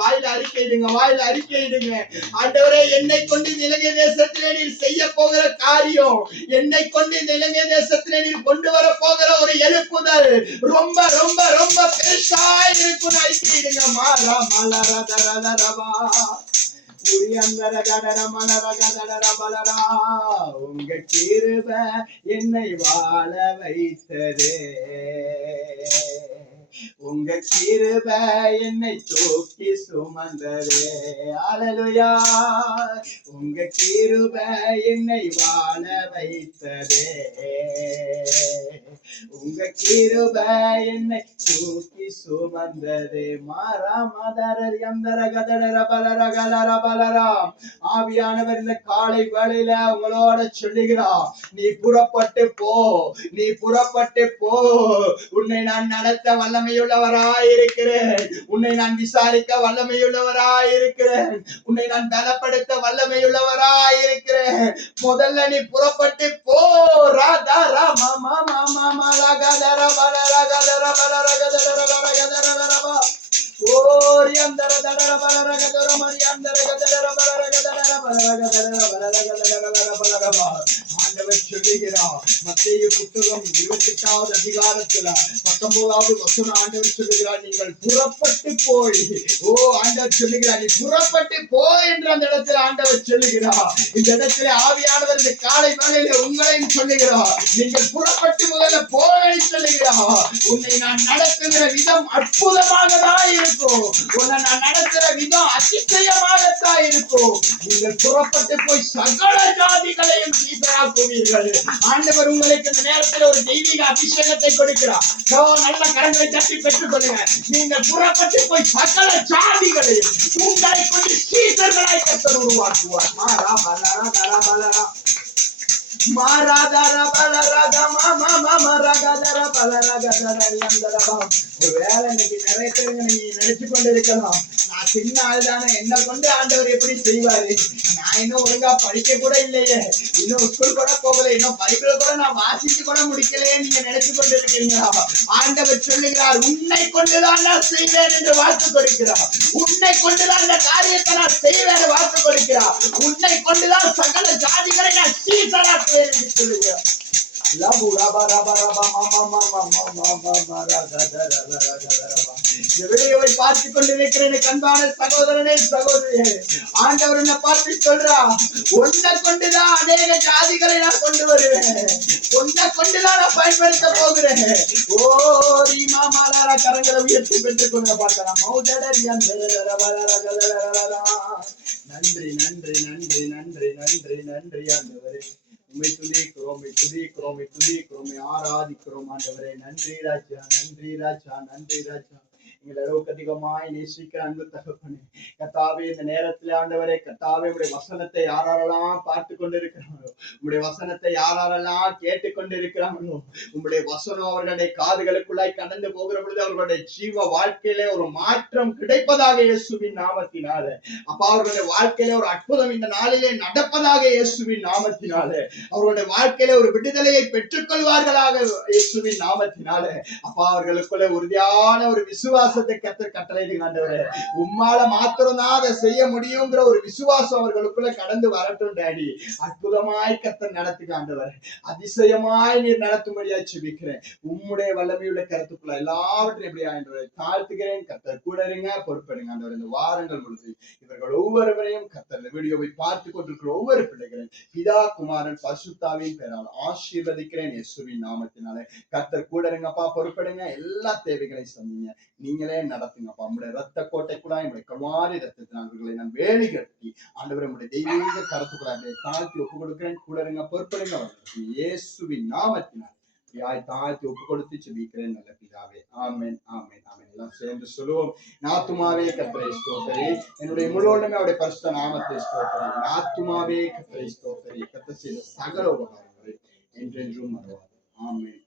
வாயில அறிக்கையிடுங்க, வாயில அறிக்கையிடுங்க. ஆண்டவரே, என்னை கொண்டு இந்த இலங்கை தேசத்திலே நீர் செய்ய போகிற காரியம், என்னை கொண்டு இந்த இலங்கை தேசத்திலே நீர் கொண்டு வர போகிற ஒரு எழுப்புதல் ரொம்ப ரொம்ப ரொம்ப பெருசா இருக்கும். அறிக்கையிடுங்க. மாலா மலரதரதரவா உங்க கிருபை என்னை வாழ வைத்ததே. உங்க கிருபை என்னை தூக்கி சுமந்ததே. ஹல்லேலூயா. உங்க கிருபை என்னை வாழ வைத்ததே. உங்க கிருபை என்னை தூக்கி சுமந்ததே. ஆவியானவர் இந்த காலை வேளையில உங்களோட சொல்லுகிறார், நீ புறப்பட்டு போ, நீ புறப்பட்டு போ. உன்னை நான் நடத்த வல்லமையுள்ளவராயிருக்கிறேன். உன்னை நான் விசாரிக்க வல்லமையுள்ளவராயிருக்கிறேன். உன்னை நான் பலப்படுத்த வல்லமையுள்ளவராயிருக்கிறேன். முதல்ல நீ புறப்பட்டு போ. ராதா ராமா மாமா மாமா லகதர பலரகதர பலரகதர பலரகதர பலரகதர அந்தர தடர பலர கதர மரி அந்தர கதர பலர கதர பலர கதர பலர பலர ஆண்டவர் சொல்லுகிறார் மத்தேயு புத்தகம் 28வது அதிகாரத்துல 19வது வசனம் ஆண்டவர் சொல்லுகிறார் நீங்கள் புறப்பட்டு போய் ஆண்டவர் சொல்லுகிறார் நீ புறப்பட்டு போய் என்று அந்த இடத்துல ஆண்டவர் சொல்லுகிறார். இந்த இடத்துல ஆவியானவர் இந்த காலை வேளையில உங்களையும் சொல்லுகிறார் நீங்கள் புறப்பட்டு முதல்ல போய் சொல்லுகிறார். உன்னை நான் நடத்துகிற விதம் அற்புதமாக தான் இருக்கும். உன்னை நான் நடத்துகிற விதம் அதிசயமாகத்தான் இருக்கும். நீங்கள் புறப்பட்டு போய் சகல ஜாதிகளையும் சீசராக்குவீர்கள். ஆண்டவர் உங்களுக்கு இந்த நேரத்தில் ஒரு தெய்வீக அபிஷேகத்தை கொடுக்கிறார். நல்ல கரங்களை தட்டி பெற்றுக் கொள்ளுங்க. நீங்கள் புறப்பட்டு போய் சகல ஜாதிகளையும் உங்களை கொண்டு சீசர்களாய் கர்த்தர் உருவாக்குவார். ஒருவேளை இன்னைக்கு நிறைய பேருங்க நீங்க நினைச்சு கொண்டு இருக்கலாம், நான் சின்ன ஆள்தானே, என்ன கொண்டு ஆண்டவர் எப்படி செய்வாரு, நான் இன்னும் ஒழுங்கா படிக்க கூட இல்லையே, இன்னும் ஸ்கூல் கூட போகல, இன்னும் பைபிள் கூட நான் வாசிச்சு கூட முடிக்கலையே நீங்க நினைச்சு கொண்டு இருக்கீங்களா? ஆண்டவர் சொல்லுகிறார் உன்னை கொண்டுதான் நான் செய்வேன் என்று வாக்கு கொடுக்கிறார். உன்னை கொண்டுதான் இந்த காரியத்தை நான் செய்வேன் வாக்கு கொடுக்கிறார். உன்னை கொண்டுதான் சகல ஜாதிகளை நான் சீசராக்குவேன் என்று சொல்லுகிறார். பார்த்துக் கொண்டிருக்கிறேன் அன்பான சகோதரனே சகோதரியே, ஆண்டவர் என்ன பார்த்து சொல்றா, உன்னை கொண்டுதான் அநேக ஜாதிகளை நான் கொண்டு வருவேன், உன்னை கொண்டுதான் நான் பயன்படுத்த போகிறேன். கரங்களை உயர்த்தி பெற்றுக் கொண்டு பார்க்கலாம். நன்றி நன்றி நன்றி நன்றி நன்றி நன்றி ஆண்டவரே, உம்மை துதிக்கிறோம், ஆராதிக்கிறோம் ஆண்டவரே. நன்றி ராஜா, நன்றி ராஜா, நன்றி ராஜா. எங்கள் அளவுக்கு அதிகமாய் நேசிக்கிற அன்பு தகப்பனே, கர்த்தாவே இந்த நேரத்தில் ஆண்டவரே, கர்த்தாவே உடைய வசனத்தை யாரெல்லாம் பார்த்து கொண்டிருக்கிறாங்களோ, உங்களுடைய வசனத்தை யாரெல்லாம் கேட்டுக்கொண்டு இருக்கிறாங்களோ, உங்களுடைய வசனம் அவர்களுடைய காதுகளுக்குள்ளாய் கடந்து போகிற பொழுது அவர்களுடைய ஜீவ வாழ்க்கையில ஒரு மாற்றம் கிடைப்பதாக இயேசுவின் நாமத்தினால, அப்பா அவர்களுடைய வாழ்க்கையில ஒரு அற்புதம் இந்த நாளிலே நடப்பதாக இயேசுவின் நாமத்தினால, அவர்களுடைய வாழ்க்கையில ஒரு விடுதலையை பெற்றுக் கொள்வார்களாக இயேசுவின் நாமத்தினால, அப்பா அவர்களுக்குள்ள உறுதியான ஒரு விசுவாசத்தை கர்த்தர் கட்டளையிடுங்க ஆண்டவரே. உம்மால மாத்திரம்தான் அதை செய்ய முடியுங்கிற ஒரு விசுவாசம் அவர்களுக்குள்ள கடந்து வரட்டும் டாடி. அற்புதமாய் கர்த்தர் நடத்துங்க ஆண்டவரே, அதிசயமாய் நீர் நடத்தும்படியா ஜெபிக்கிறேன். உம்முடைய வல்லமையுள்ள கருத்துக்குள்ள எல்லாவற்றையும் எப்படி ஆண்டவரே தாழ்த்துகிறேன். கர்த்தர் கூட இருங்க, பொறுப்படுங்க ஆண்டவரே. இந்த வாரங்கள் முழுது இவர்கள் ஒவ்வொருவரையும் கர்த்தர் இந்த வீடியோவை பார்த்து கொண்டிருக்கிற ஒவ்வொரு பிள்ளைகளையும் பிதா குமாரன் பரிசுத்தாவின் பெயரால் ஆசீர்வதிக்கிறேன் இயேசுவின் நாமத்தினாலே. கர்த்தர் கூட இருங்கப்பா, பொறுப்படுங்க, எல்லா தேவைகளையும் சொன்னீங்க, நீங்களே நடத்துங்கப்பா. உங்களுடைய ரத்த கோட்டைக்குள்ளா என்னுடைய கல்வாரி ரத்தத்தினால் அவர்களை நான் வேலி கட்டி ஆண்டவரை உங்களுடைய தெய்வீக கருத்துக்குள்ள தாழ்த்தி ஒப்பு கொடுக்கிறேன். கூட இருங்க, பொறுப்படுங்க, இயேசுவின் நாமத்தினால் தாழ்த்தி ஒப்பு கொடுத்து ஜெபிக்கிறேன் நல்ல பிதாவே. ஆமென், ஆமென், ஆமென். எல்லாம் சேர்ந்து சொல்லுவோம். நாத்துமாவே கர்த்தரை ஸ்தோத்திரி, என்னுடைய முழுவதுமே அவருடைய பரிசுத்த நாமத்தை ஸ்தோத்திரி. நாத்துமாவே கர்த்தரை ஸ்தோத்திரி, கர்த்தர் செய்த சகல உபகாரங்களை என்றென்றும் மறவார். ஆமென்.